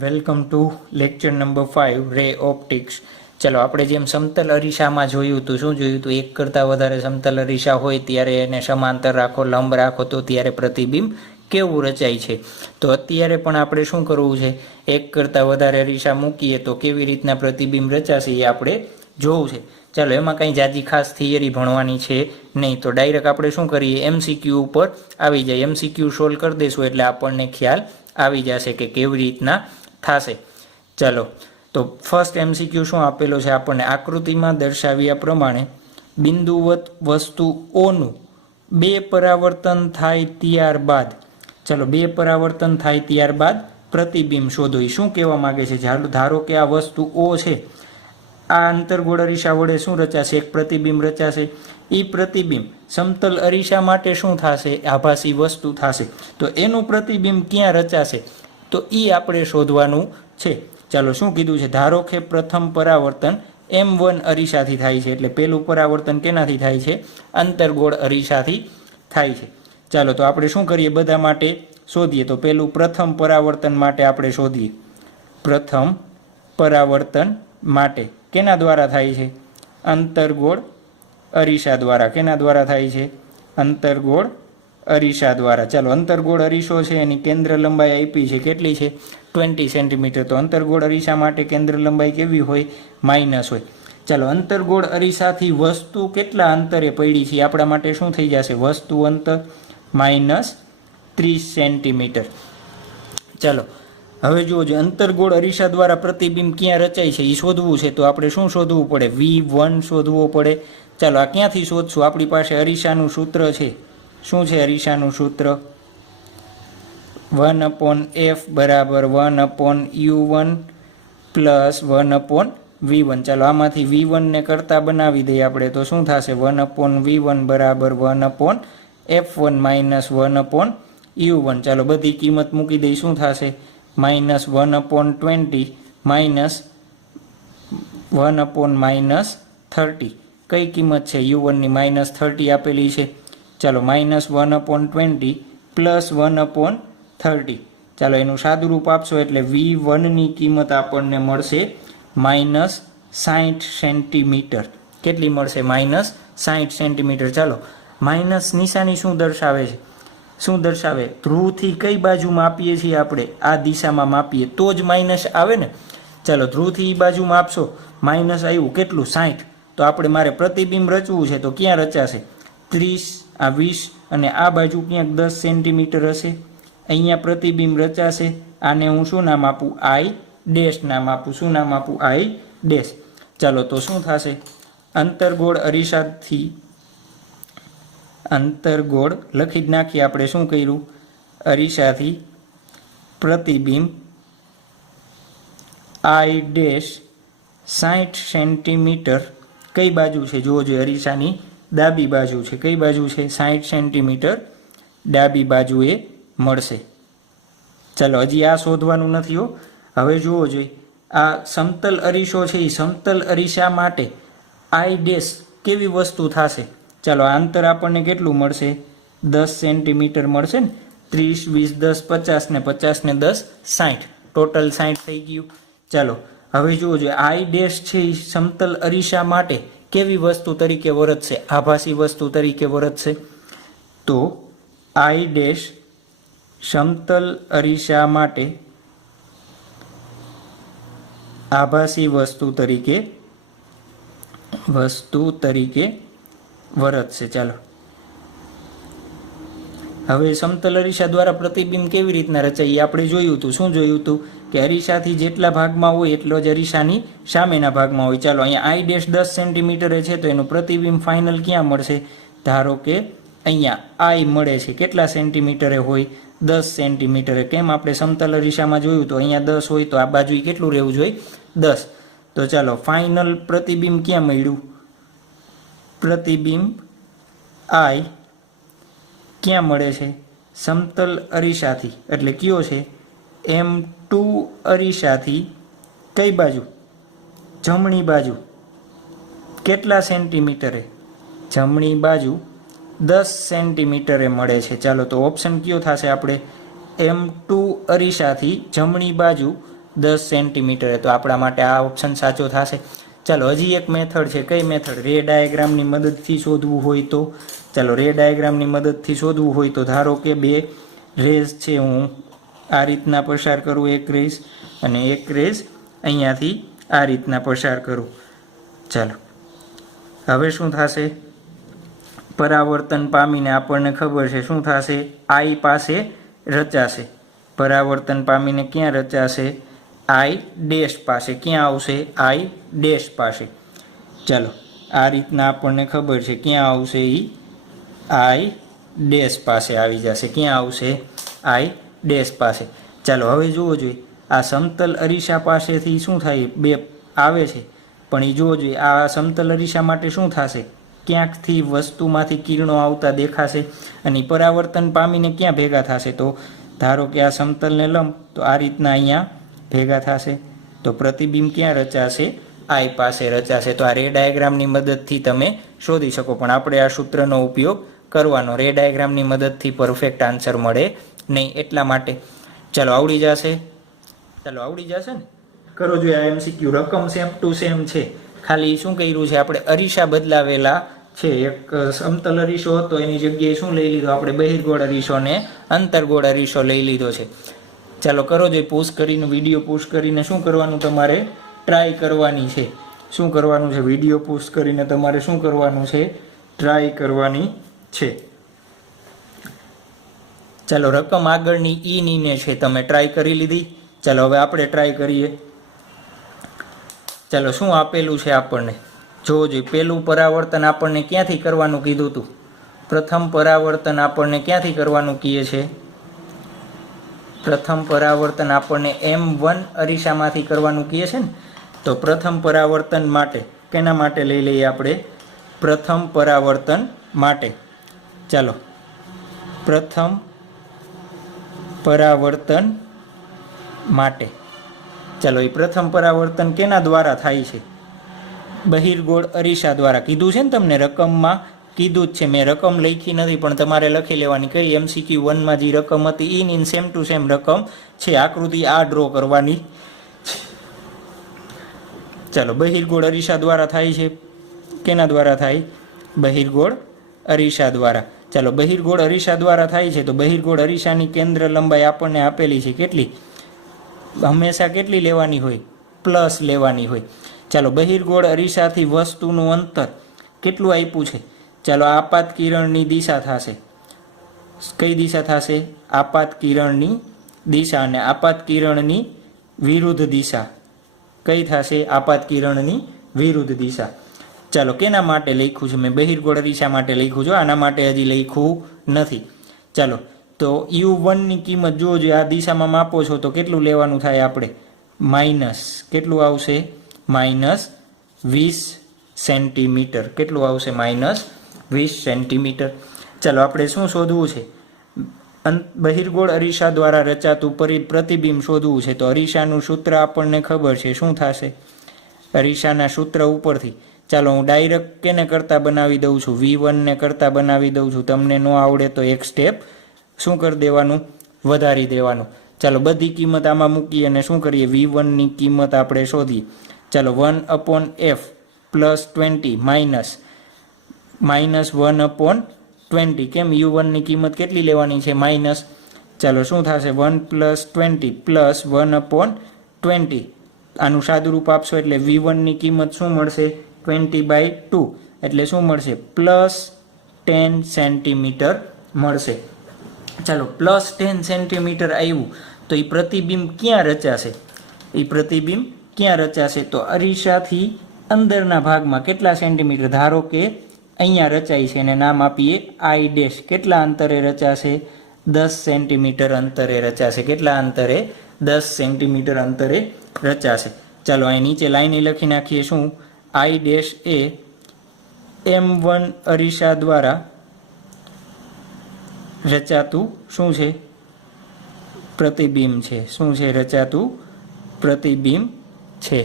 Welcome to lecture number 5 રે optics. ચલો આપણે જેમ સમતલ અરીસામાં જોયું હતું, શું જોયું હતું? એક કરતાં વધારે સમતલ અરીસા હોય ત્યારે એને સમાંતર રાખો, લંબ રાખો તો ત્યારે પ્રતિબિંબ કેવું રચાય છે. તો અત્યારે પણ આપણે શું કરવું છે? એક કરતાં વધારે અરીસા મૂકીએ તો કેવી રીતના પ્રતિબિંબ રચાશે એ આપણે જોવું છે. ચાલો, એમાં કંઈ જાજી ખાસ થિયરી ભણવાની છે નહીં, તો ડાયરેક્ટ આપણે શું કરીએ, એમસીક્યુ ઉપર આવી જાય. એમસીક્યુ સોલ્વ કરી દઈશું એટલે આપણને ખ્યાલ આવી જશે કે કેવી રીતના થશે. ચાલો, તો ફર્સ્ટ એમસીક્યુ શું આપેલો છે આપણને? આકૃતિમાં દર્શાવ્યા પ્રમાણે બિંદુવત વસ્તુ ઓનું બે પરાવર્તન થાય ત્યારબાદ, ચાલો, બે પરાવર્તન થાય ત્યારબાદ પ્રતિબિંબ શોધો. એ શું કહેવા માંગે છે? ધારો કે આ વસ્તુ ઓ છે, આ અંતર્ગોળ અરીસા વડે શું રચાશે? એક પ્રતિબિંબ રચાશે. એ પ્રતિબિંબ સમતલ અરીસા માટે શું થશે? આભાસી વસ્તુ થશે. તો એનું પ્રતિબિંબ ક્યાં રચાશે? તો એ આપણે શોધવાનું છે. ચાલો, શું કીધું છે? ધારો કે પ્રથમ પરાવર્તન M1 અરીસાથી થાય છે, એટલે પહેલું પરાવર્તન કેનાથી થાય છે? અંતર્ગોળ અરીસાથી થાય છે. ચાલો, તો આપણે શું કરીએ? બધા માટે શોધીએ. તો પહેલું પ્રથમ પરાવર્તન માટે આપણે શોધીએ. પ્રથમ પરાવર્તન માટે કેના દ્વારા થાય છે? અંતર્ગોળ અરીસા દ્વારા. કેના દ્વારા થાય છે? અંતર્ગોળ અરીસા દ્વારા. ચાલો, અંતર્ગોળ અરીસો છે, એની કેન્દ્ર લંબાઈ આપી છે. કેટલી છે? 20 સેન્ટીમીટર. તો અંતર્ગોળ અરીસા માટે કેન્દ્ર લંબાઈ કેવી હોય? માઇનસ હોય. ચાલો, અંતર્ગોળ અરીસાથી વસ્તુ કેટલા અંતરે પડી છે આપણા માટે શું થઈ જશે? વસ્તુ અંતર માઇનસ 30 સેન્ટીમીટર. ચાલો, હવે જોજો, અંતર્ગોળ અરીસા દ્વારા પ્રતિબિંબ ક્યાં રચાય છે એ શોધવું છે. તો આપણે શું શોધવું પડે? V1 શોધવો પડે. ચાલો, આ ક્યાંથી શોધશું? આપણી પાસે અરીસાનું સૂત્ર છે. શું છે અરીસાનું સૂત્ર? 1/f બરાબર 1/u1 પ્લસ 1/v1. ચાલો, આમાંથી v1 ને કરતા બનાવી દઈએ આપણે, તો શું થશે? 1/v1 બરાબર 1/f1 માઇનસ 1/u1. ચાલો, બધી કિંમત મૂકી દઈ. શું થશે? Minus 1/20 minus 1/-30. કઈ કિંમત છે? u1 ની -30 આપેલી છે. ચાલો, માઇનસ 1/20 પ્લસ 1/30. ચાલો, એનું સાદું રૂપ આપશો એટલે v1 ની કિંમત આપણને મળશે -60 સેન્ટીમીટર. કેટલી મળશે? -60 સેન્ટીમીટર. ચાલો, માઇનસ નિશાની શું દર્શાવે છે? શું દર્શાવે? ધ્રુવથી કઈ બાજુ માપીએ છીએ આપણે? આ દિશામાં માપીએ તો જ માઇનસ આવે ને. ચાલો, ધ્રુવથી એ બાજુ માપશો, માઇનસ આવ્યું. કેટલું? 60. તો આપણે મારે પ્રતિબિંબ રચવું છે, તો ક્યાં રચાશે? 30, આ 20 અને આ બાજુ ક્યાંક 10 સેન્ટીમીટર હશે. અહીંયા પ્રતિબિંબ રચાશે. આને હું શું નામ આપું? I ડેશ નામ આપું. શું નામ આપું? I dash. ચાલો, તો શું થશે? અંતર્ગોળ અરીસાથી, અંતર્ગોળ લખી જ નાખીએ આપણે. શું કર્યું? અરીસાથી પ્રતિબિંબ I ડેશ 60 સેન્ટીમીટર કઈ બાજુ છે? જોજો, અરીસાની ડાબી બાજુ છે. કઈ બાજુ છે? 60 સેન્ટીમીટર ડાબી બાજુએ મળશે. ચાલો, હજી આ શોધવાનું નથી હો. હવે જુઓ જોઈએ, આ સમતલ અરીસો છે, એ સમતલ અરીસા માટે I ડેશ કેવી વસ્તુ થશે? ચાલો, આ અંતર આપણને કેટલું મળશે? 10 સેન્ટીમીટર મળશે ને. 30, 20, 10, 50 ને 50 ને 10, 60. ટોટલ 60 થઈ ગયું. ચાલો, હવે જુઓ જોઈએ, I ડેશ છે એ સમતલ અરીસા માટે કેવી વસ્તુ તરીકે વર્તશે? આભાસી વસ્તુ તરીકે વર્તશે. તો I ડેશ સમતલ અરીસા માટે આભાસી વસ્તુ તરીકે વર્તશે. ચાલો, હવે સમતલ અરીસા દ્વારા પ્રતિબિંબ કેવી રીતના રચાય એ આપણે જોયું હતું. શું જોયું હતું? કે અરીસાથી જેટલા ભાગમાં હોય એટલો જ અરીસાની સામેના ભાગમાં હોય. ચાલો, અહીંયા I ડેશ 10 સેન્ટીમીટરે છે, તો એનું પ્રતિબિંબ ફાઇનલ ક્યાં મળશે? ધારો કે અહીંયા I મળે છે. કેટલા સેન્ટીમીટરે હોય? 10 સેન્ટીમીટરે. કેમ? આપણે સમતલ અરીસામાં જોયું તો અહીંયા 10 હોય, તો આ બાજુ કેટલું રહેવું જોઈએ? 10. તો ચાલો, ફાઇનલ પ્રતિબિંબ ક્યાં મળ્યું? પ્રતિબિંબ I ક્યાં મળે છે? સમતલ અરીસાથી. એટલે કયો છે? M2 અરીસાથી કઈ બાજુ? જમણી બાજુ. કેટલા સેન્ટીમીટરે? જમણી બાજુ 10 સેન્ટીમીટરે મળે છે. ચાલો, તો ઓપ્શન કયો થશે આપણે? M2 અરીસાથી જમણી બાજુ 10 સેન્ટીમીટર તો આપણા માટે આ ઓપ્શન સાચો થશે। ચાલો હજી એક મેથડ છે, કઈ મેથડ? રે ડાયાગ્રામની મદદથી શોધવું હોય તો ચાલો રે ડાયાગ્રામની મદદથી શોધવું હોય તો ધારો કે બે રેઝ છે, હું આ રીતના પસાર કરું એક રેઝ અને એક રેઝ અહીંયાથી આ રીતના પસાર કરું। ચાલો હવે શું થશે? પરાવર્તન પામીને આપણને ખબર છે શું થશે? આઈ પાસે રચાશે। પરાવર્તન પામીને ક્યાં રચાશે? આઈ ડેશ પાસે। ક્યાં આવશે? આઈ ડેશ પાસે। ચાલો આ રીતના આપણને ખબર છે ક્યાં આવશે? એ આઈ ડેશ પાસે આવી જશે। ક્યાં આવશે? આઈ ડેશ પાસે। ચાલો હવે જુઓ જોઈએ, આ સમતલ અરીસા પાસેથી શું થાય? બે આવે છે, પણ એ જોવો જોઈએ આ સમતલ અરીસા માટે શું થશે? ક્યાંકથી વસ્તુમાંથી કિરણો આવતા દેખાશે અને પરાવર્તન પામીને ક્યાં ભેગા થશે? તો ધારો કે આ સમતલને લંબ, તો આ રીતના અહીંયા ભેગા થશે, તો પ્રતિબિંબ ક્યાં રચાશે? આઈ પાસે રચાશે। તો આ રે ડાયાગ્રામની મદદથી તમે શોધી શકો, પણ આપણે આ સૂત્રનો ઉપયોગ કરવાનો, રે ડાયાગ્રામની મદદથી પરફેક્ટ આન્સર મળે નહીં એટલા માટે। ચાલો આવડી જશે? ચાલો આવડી જશે ને? કરો જોઈએ આ MCQ, રકમ સેમ ટુ સેમ છે, ખાલી શું કર્યું છે આપણે? અરીસા બદલાવેલા છે। એક સમતલ અરીસો હતો એની જગ્યાએ શું લઈ લીધો આપણે? બહિર્ગોળ અરીસો ને અંતર્ગોળ અરીસો લઈ લીધો છે। ચાલો કરો જોઈએ, પુશ કરીને વિડીયો પુશ કરીને શું કરવાનું? તમારે ટ્રાય કરવાની છે। શું કરવાનું છે? વિડીયો પુશ કરીને તમારે શું કરવાનું છે? ટ્રાય કરવાની છે। ચાલો રકમ આગળની ઈ ને છે, તમે ટ્રાય કરી લીધી। ચાલો હવે આપણે ટ્રાય કરીએ। ચાલો શું આપેલું છે આપણને? જોવો જોઈએ, પહેલું પરાવર્તન આપણને ક્યાંથી કરવાનું કીધું હતું? પ્રથમ પરાવર્તન આપણને ક્યાંથી કરવાનું કહે છે? પ્રથમ પરાવર્તન આપણને M1 અરીસામાંથી કરવાનું કહે છે ને? તો પ્રથમ પરાવર્તન માટે કેના માટે લઈ લઈએ આપણે? પ્રથમ પરાવર્તન માટે। ચાલો પ્રથમ પરાવર્તન માટે, ચાલો એ પ્રથમ પરાવર્તન કેના દ્વારા થાય છે? બહિર્ગોળ અરીસા દ્વારા। કીધું છે ને તમને, રકમમાં કીધું જ છે, મેં રકમ લખી નથી પણ તમારે લખી લેવાની। કઈ? MCQ 1માં જે રકમ હતી ઇન સેમ ટુ સેમ રકમ છે, આકૃતિ આ ડ્રો કરવાની। ચાલો બહિર્ગોળ અરીસા દ્વારા થાય છે, કેના દ્વારા થાય? બહિર્ગોળ અરીસા દ્વારા। ચાલો બહિર્ગોળ અરીસા દ્વારા થાય છે, તો બહિર્ગોળ અરીસાની કેન્દ્ર લંબાઈ આપણને આપેલી છે, કેટલી? હંમેશા કેટલી લેવાની હોય? પ્લસ લેવાની હોય। ચાલો બહિર્ગોળ અરીસાથી વસ્તુનું અંતર કેટલું આપ્યું છે? ચાલો આપાત કિરણની દિશા થશે, કઈ દિશા થશે? આપાત કિરણની દિશા, અને આપાત કિરણની વિરુદ્ધ દિશા કઈ થશે? આપાત કિરણની વિરુદ્ધ દિશા। ચાલો કેના માટે લખ્યું છે? મેં બહિર્ગોળ અરીસા માટે લખ્યું છે, આના માટે હજી લખ્યું નથી। ચાલો તો U1 ની કિંમત જોવો જોઈએ, આ દિશામાં માપો છો તો કેટલું લેવાનું થાય આપણે? માઇનસ કેટલું આવશે? Minus 20 centimetre. કેટલું આવશે? Minus 20 centimetre. ચાલો આપણે શું શોધવું છે? બહિર્ગોળ અરીસા દ્વારા રચાતું પ્રતિબિંબ શોધવું છે, તો અરીસાનું સૂત્ર આપણને ખબર છે, શું થશે? અરીસાના સૂત્ર ઉપરથી ચાલો હું ડાયરેક્ટ કેને કરતા બનાવી દઉં છું? V1 ને કરતા બનાવી દઉં છું। તમને ન આવડે તો એક સ્ટેપ શું કરી દેવાનું? વધારી દેવાનું। ચાલો બધી કિંમત આમાં મૂકીએ અને શું કરીએ? V1 ની કિંમત આપણે શોધીએ। ચાલો 1/f પ્લસ 20 માઇનસ 1/20, કેમ? U1 ની કિંમત કેટલી લેવાની છે? માઇનસ। ચાલો શું થશે? 1 + 20 પ્લસ 1/20, આનું સાદુરૂપ આપશો એટલે V1 ની કિંમત શું મળશે? 20/2, એટલે શું મળશે? પ્લસ 10 સેન્ટીમીટર મળશે। ચાલો પ્લસ 10 સેન્ટીમીટર આવ્યું તો એ પ્રતિબિંબ ક્યાં રચાશે? એ પ્રતિબિંબ ક્યાં રચાશે? તો અરીસાથી અંદરના ભાગમાં કેટલા સેન્ટીમીટર? ધારો કે અહીંયા રચાય છે અને નામ આપીએ આઈ ડેશ, કેટલા અંતરે રચાશે? 10 સેન્ટીમીટર અંતરે રચાશે। કેટલા અંતરે? 10 સેન્ટીમીટર અંતરે રચાશે। ચાલો અહીં નીચે લાઈન લખી નાખીએ, શું? આઈ ડેશ એ M1 અરીસા દ્વારા રચાતું શું છે? પ્રતિબિંબ છે। શું છે? રચાતું પ્રતિબિંબ છે।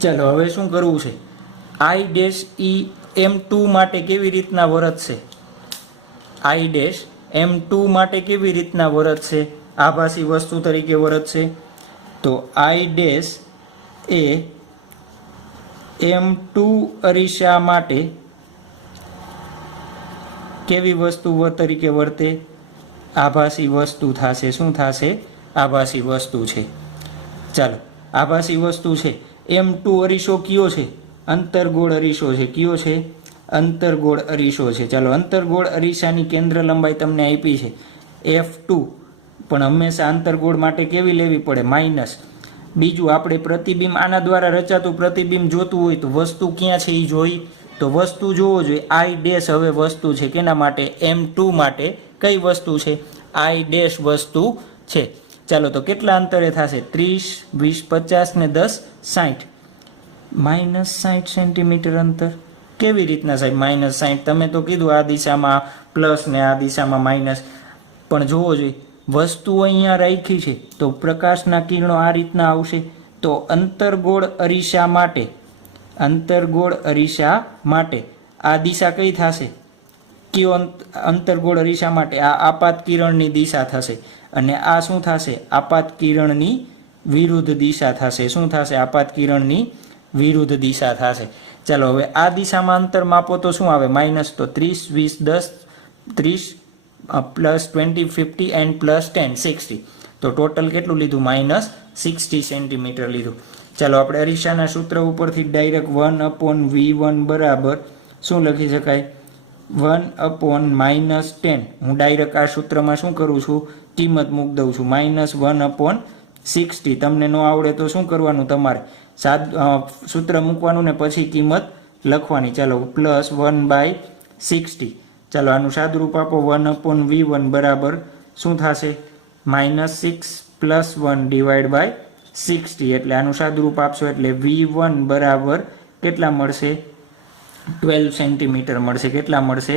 ચાલો હવે શું કરવું છે? આઈ ડેશ ઈ M2 માટે કેવી રીતના વર્તશે? આઈ ડેશ M2 માટે કેવી રીતના વર્તશે? આભાસી વસ્તુ તરીકે વર્તશે। તો આઈ ડેશ એ M2 અરીસા માટે કેવી વસ્તુ તરીકે વર્તે? આભાસી વસ્તુ થશે. શું થશે? આભાસી વસ્તુ છે. ચાલો, આભાસી વસ્તુ છે. M2 અરીસો કયો છે? અંતર્ગોળ અરીસો છે. કયો છે? અંતર્ગોળ અરીસો છે. ચાલો, અંતર્ગોળ અરીસાની કેન્દ્ર લંબાઈ તમને આપી છે F2, પણ હંમેશા અંતર્ગોળ માટે કેવી લેવી પડે? માઇનસ. બીજું, આપણે પ્રતિબિંબ આના દ્વારા રચાતું પ્રતિબિંબ જોતું હોય તો વસ્તુ ક્યાં છે એ જોઈ, તો વસ્તુ જોવો જોઈએ. આઈ ડેશ હવે વસ્તુ છે. કેના માટે? M2 માટે. કઈ વસ્તુ છે? આઈ ડેશ વસ્તુ છે. ચાલો, તો કેટલા અંતરે થશે? 30, 20, 50 ને 10, 60. -60 સેન્ટીમીટર અંતર. કેવી રીતના સાહેબ -60? તમે તો કીધું આ દિશામાં પ્લસ ને આ દિશામાં માઇનસ, પણ જોવો જોઈએ વસ્તુ અહીંયા રાખી છે તો પ્રકાશના કિરણો આ રીતના આવશે. તો અંતર્ગોળ અરીસા માટે, અંતર્ગોળ અરીસા માટે આ દિશા કઈ થશે? કયો અંતર્ગોળ અરીસા માટે? આ આપાત કિરણની દિશા થશે. અને આ શું થશે? આપાત કિરણની વિરુદ્ધ દિશા થશે. શું થશે? આપાત કિરણની વિરુદ્ધ દિશા થશે. ચાલો, હવે આ દિશામાં અંતર માપો તો શું આવે? માઇનસ. તો 30, 20, 10, 30 પ્લસ 20, 50 એન્ડ પ્લસ 10, 60. તો ટોટલ કેટલું લીધું? -60 સેન્ટીમીટર લીધું. ચાલો, આપણે અરીસાના સૂત્ર ઉપરથી ડાયરેક્ટ 1/V1 બરાબર શું લખી શકાય? 1/-10. હું ડાયરેક્ટ આ સૂત્રમાં શું કરું છું? કિંમત મૂકી દઉં છું. -1/60. તમને ન આવડે તો શું કરવાનું? તમારે સૂત્ર મૂકવાનું ને પછી કિંમત લખવાની. ચાલો, પ્લસ 1/60. ચાલો, આનું સાદુરૂપ આપો. 1/V1 બરાબર શું થશે? -6 + 1 / 60. એટલે આનું સાદુરૂપ આપશો એટલે V1 બરાબર કેટલા મળશે? 12 સેન્ટીમીટર મળશે. કેટલા મળશે?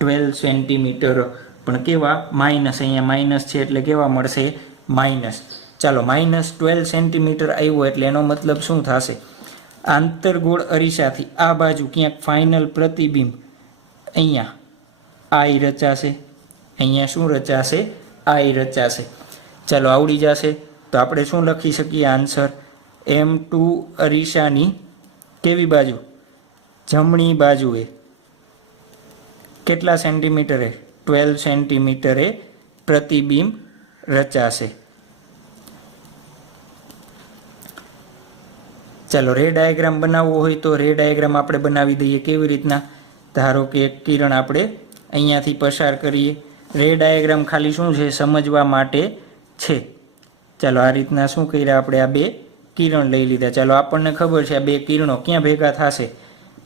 12 સેન્ટીમીટર. પણ કેવા? માઇનસ. અહીંયા માઇનસ છે એટલે કેવા મળશે? માઇનસ. ચાલો, -12 સેન્ટીમીટર આવ્યો એટલે એનો મતલબ શું થશે? આંતરગોળ અરીસાથી આ બાજુ ક્યાંક ફાઇનલ પ્રતિબિંબ અહીંયા આઈ રચાશે. અહીંયા શું રચાશે? આઈ રચાશે. ચાલો, આવડી જશે તો આપણે શું લખી શકીએ? આન્સર M2 અરીસાની કેવી બાજુ? જમણી બાજુએ કેટલા સેન્ટીમીટરે? 12 સેન્ટીમીટરે પ્રતિબિંબ રચાશે. ચાલો, રે ડાયાગ્રામ બનાવવો હોય તો રે ડાયાગ્રામ આપણે બનાવી દઈએ. કેવી રીતના? ધારો કે એક કિરણ આપણે અહીંયાથી પસાર કરીએ. રે ડાયાગ્રામ ખાલી શું છે? સમજવા માટે છે. ચાલો, આ રીતના શું કર્યા આપણે? આ બે કિરણ લઈ લીધા. ચાલો, આપણને ખબર છે આ બે કિરણો ક્યાં ભેગા થશે?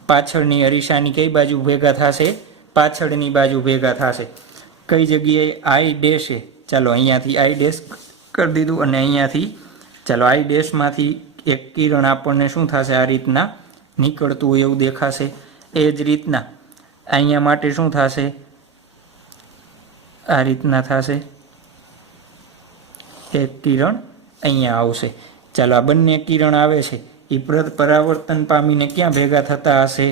પાછળની અરીસાની કઈ બાજુ ભેગા થશે? પાછળની બાજુ ભેગા થશે. કઈ જગ્યાએ? આઈ ડેશે. ચાલો, અહીંયાથી આઈ ડેશ કરી દીધું અને અહીંયાથી ચાલો આઈ ડેશમાંથી એક કિરણ આપણને શું થશે? આ રીતના નીકળતું હોય એવું દેખાશે. એ જ રીતના અહીંયા માટે શું થશે? આ રીતના થશે. એક કિરણ અહીંયા આવશે. ચાલો, આ બંને કિરણ આવે છે એ પરાવર્તન પામીને ક્યાં ભેગા થતા હશે?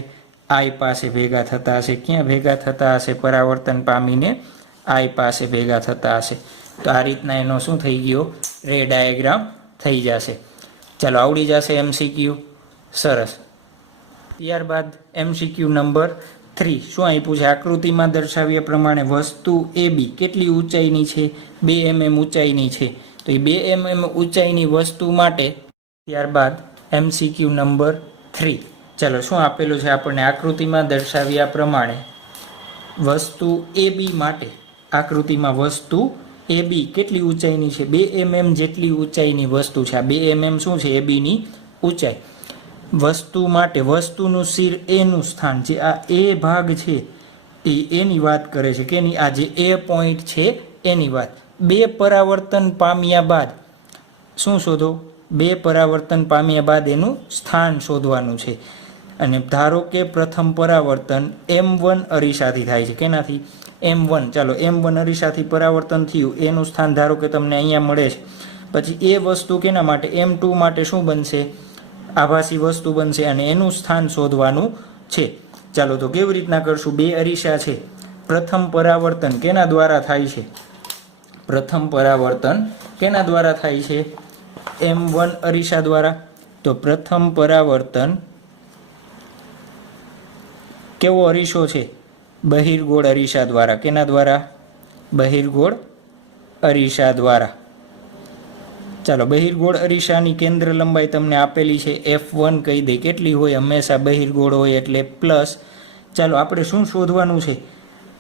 આઈ પાસે ભેગા થતા હશે. ક્યાં ભેગા થતા હશે? પરાવર્તન પામીને આઈ પાસે ભેગા થતા હશે. તો આ રીતના એનો શું થઈ ગયો? રે ડાયાગ્રામ થઈ જશે. ચાલો, આવડી જશે MCQ. સરસ. ત્યારબાદ MCQ નંબર 3 શું આપ્યું છે? આકૃતિમાં દર્શાવ્યા પ્રમાણે વસ્તુ AB કેટલી ઊંચાઈની છે? 2 mm ઊંચાઈની છે. તો એ 2 mm ઊંચાઈની વસ્તુ માટે ત્યારબાદ MCQ નંબર 3. ચાલો, શું આપેલું છે આપણને? આકૃતિમાં દર્શાવ્યા પ્રમાણે વસ્તુ AB માટે, આકૃતિમાં વસ્તુ AB કેટલી ઊંચાઈની છે? 2 mm જેટલી ઊંચાઈની વસ્તુ છે. આ 2 mm શું છે? ABની ઊંચાઈ. વસ્તુ માટે વસ્તુનું શિર એનું સ્થાન જે આ એ ભાગ છે એ એની વાત કરે છે. કેની? આ જે એ પોઈન્ટ છે એની વાત. 2 પરાવર્તન પામ્યા બાદ શું શોધો? 2 પરાવર્તન પામ્યા બાદ એનું સ્થાન શોધવાનું છે. અને ધારો કે પ્રથમ પરાવર્તન M1 અરીસાથી થાય છે. કેનાથી? M1. ચાલો, M1 અરીસાથી પરાવર્તન થયું એનું સ્થાન ધારો કે તમને અહીંયા મળે છે. પછી એ વસ્તુ કેના માટે? M2 માટે શું બનશે? આભાસી વસ્તુ બનશે અને એનું સ્થાન શોધવાનું છે. ચાલો, તો કેવી રીતના કરશું? 2 અરીસા છે. પ્રથમ પરાવર્તન કેના દ્વારા થાય છે? પ્રથમ પરાવર્તન કેના દ્વારા થાય છે? M1 અરીસા દ્વારા. તો પ્રથમ પરાવર્તન કેવો અરીસો છે? બહિર્ગોળ અરીસા દ્વારા. કેના દ્વારા? બહિર્ગોળ અરીસા દ્વારા. ચાલો, બહિર્ગોળ અરીસાની કેન્દ્ર લંબાઈ તમને આપેલી છે F1 કહી દે. કેટલી હોય? હંમેશા બહિર્ગોળ હોય એટલે પ્લસ. ચાલો, આપણે શું શોધવાનું છે?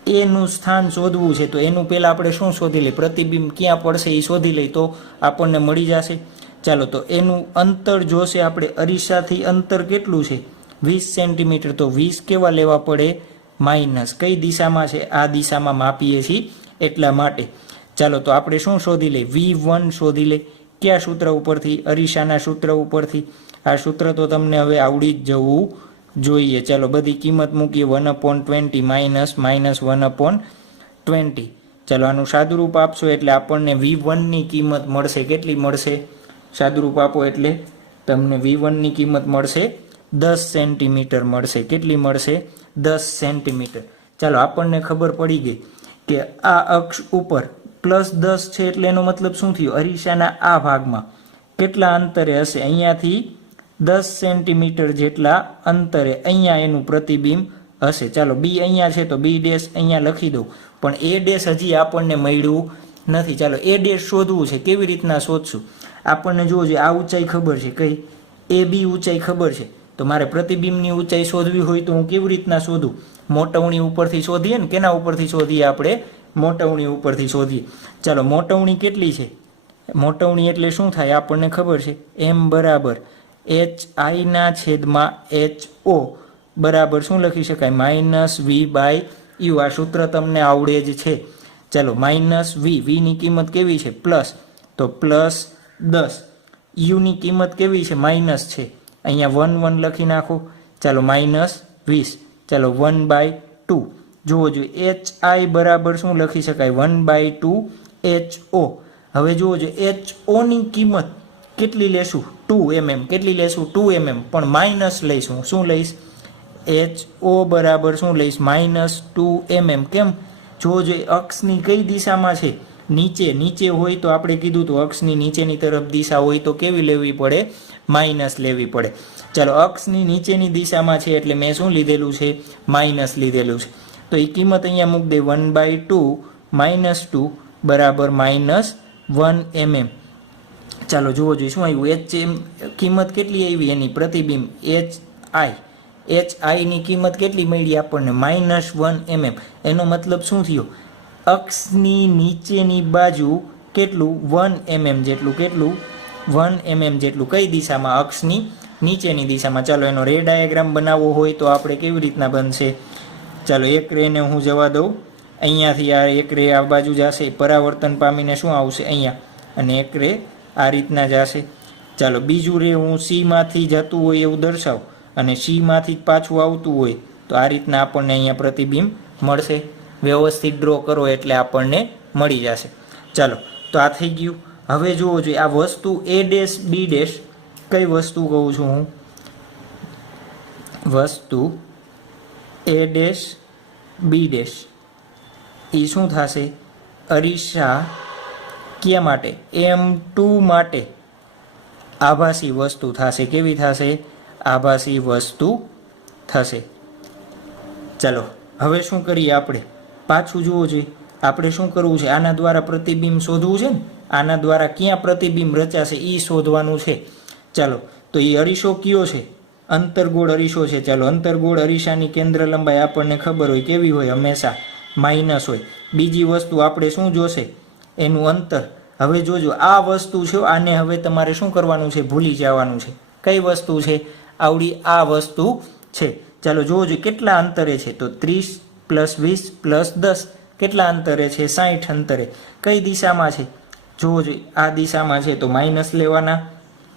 એનું સ્થાન શોધવું છે. તો એનું પહેલાં આપણે શું શોધી લઈએ? પ્રતિબિંબ ક્યાં પડશે એ શોધી લઈએ તો આપણને મળી જશે. ચાલો, તો એનું અંતર જોશે આપણે. અરીસાથી અંતર કેટલું છે? 20 સેન્ટીમીટર. તો 20 કેવા લેવા પડે? માઇનસ. કઈ દિશામાં છે? આ દિશામાં માપીએ છીએ એટલા માટે. ચાલો, તો આપણે શું શોધી લઈએ? V1 શોધી લઈએ. કયા સૂત્ર ઉપરથી? અરીસાના સૂત્ર ઉપરથી. આ સૂત્ર તો તમને હવે આવડી જ જવું જોઈએ. ચાલો, બધી કિંમત મૂકીએ. 1/20 માઇનસ 1/20. ચાલો, આનું સાદુરૂપ આપશો એટલે આપણને V1ની કિંમત મળશે. કેટલી મળશે? સાદુરૂપ આપો એટલે તમને V1ની કિંમત મળશે 10 સેન્ટીમીટર મળશે. કેટલી મળશે? 10 સેન્ટીમીટર. ચાલો, આપણને ખબર પડી ગઈ કે આ અક્ષ ઉપર +10 છે એટલે એનો મતલબ શું થયો? અરીસાના આ ભાગમાં કેટલા અંતરે હશે? અહીંયાથી 10 સેન્ટીમીટર જેટલા અંતરે અહીંયા એનું પ્રતિબિંબ હશે. ચાલો, બી અહીંયા છે તો બી ડેશ અહીંયા લખી દઉં. પણ એ ડેશ હજી આપણને મળ્યું નથી. ચાલો, એ ડેશ શોધવું છે. કેવી રીતના શોધશું? આપણને જોજો, આ ઊંચાઈ ખબર છે. કઈ? એ બી ઊંચાઈ ખબર છે. તો મારે પ્રતિબિંબની ઊંચાઈ શોધવી હોય તો હું કેવી રીતના શોધું? મોટવણી ઉપરથી શોધીએ ને. કેના ઉપરથી શોધીએ આપણે? મોટવણી ઉપરથી શોધીએ. ચાલો, મોટવણી કેટલી છે? મોટવણી એટલે શું થાય? આપણને ખબર છે. M બરાબર HI/HO બરાબર શું લખી શકાય? -V/U. આ સૂત્ર તમને આવડે જ છે. ચાલો, -V. ની કિંમત કેવી છે? પ્લસ. તો +10. યુની કિંમત કેવી છે? માઇનસ છે. અહીંયા 1 લખી નાખો. ચાલો, -20. ચાલો, 1/2. જુઓ જોઈએ, HI બરાબર શું લખી શકાય? 1/2 HO. હવે જુઓ જોઈએ, HO ની કિંમત કેટલી લેશું? 2 mm. કેટલી લેશું? 2 mm. પણ માઇનસ લઈશું. શું લઈશ? HO બરાબર શું લઈશ? -2 mm. કેમ? જો અક્ષની કઈ દિશામાં છે? નીચે. નીચે હોય તો આપણે કીધું તો અક્ષની નીચેની તરફ દિશા હોય તો કેવી લેવી પડે? માઇનસ લેવી પડે. ચાલો, અક્ષની નીચેની દિશામાં છે એટલે મેં શું લીધેલું છે? માઇનસ લીધેલું છે. તો એ કિંમત અહીંયા મૂક દે. 1/2 -2 બરાબર -1 mm. ચાલો, જુઓ જોઈએ શું આવ્યું? કિંમત કેટલી આવી એની? પ્રતિબિંબ HI ની કિંમત કેટલી મળી આપણને? -1 mm. એનો મતલબ શું થયો? અક્ષની નીચેની બાજુ કેટલું? 1 mm જેટલું. કેટલું? 1 mm જેટલું. કઈ દિશામાં? અક્ષની નીચેની દિશામાં. ચાલો, એનો રે ડાયાગ્રામ બનાવવો હોય તો આપણે કેવી રીતના બનશે? ચાલો, એક રેને હું જવા દઉં. અહીંયાથી આ એક રે આ બાજુ જશે, પરાવર્તન પામીને શું આવશે? અહીંયા. અને એક રે આ રીતના જશે. ચાલો, બીજું રે હું સીમાંથી જતું હોય એવું દર્શાવું અને સીમાંથી પાછું આવતું હોય તો આ રીતના આપણને અહીંયા પ્રતિબિંબ મળશે. વ્યવસ્થિત ડ્રો કરો એટલે આપણને મળી જશે. ચાલો, તો આ થઈ ગયું. હવે જુઓ જોઈએ, આ વસ્તુ A ડેશ B ડેશ, કઈ વસ્તુ કહું છું હું? વસ્તુ A ડેશ B ડેશ એ શું થશે? અરીસા ક્યાં માટે? M2 માટે આભાસી વસ્તુ થશે. કેવી થશે? આભાસી વસ્તુ થશે. ચાલો, હવે શું કરીએ આપણે? પાછું જુઓ જોઈએ, આપણે શું કરવું છે? આના દ્વારા પ્રતિબિંબ શોધવું છે ને. આના દ્વારા ક્યાં પ્રતિબિંબ રચાશે એ શોધવાનું છે. ચાલો, તો એ અરીસો કયો છે? અંતર્ગોળ અરીસો છે. ચાલો, અંતર્ગોળ અરીસાની કેન્દ્ર લંબાઈ આપણને ખબર હોય. કેવી હોય? હંમેશા માઇનસ હોય. બીજી વસ્તુ આપણે શું જોશે? એનું અંતર. હવે જોજો, આ વસ્તુ છે, આને હવે તમારે શું કરવાનું છે? ભૂલી જવાનું છે. કઈ વસ્તુ છે? આવડી આ વસ્તુ છે. ચાલો, જોજો કેટલા અંતરે છે? તો 30 + 20 + 10 કેટલા અંતરે છે? 60 અંતરે. કઈ દિશામાં છે? જોજો, આ દિશામાં છે તો માઇનસ લેવાના.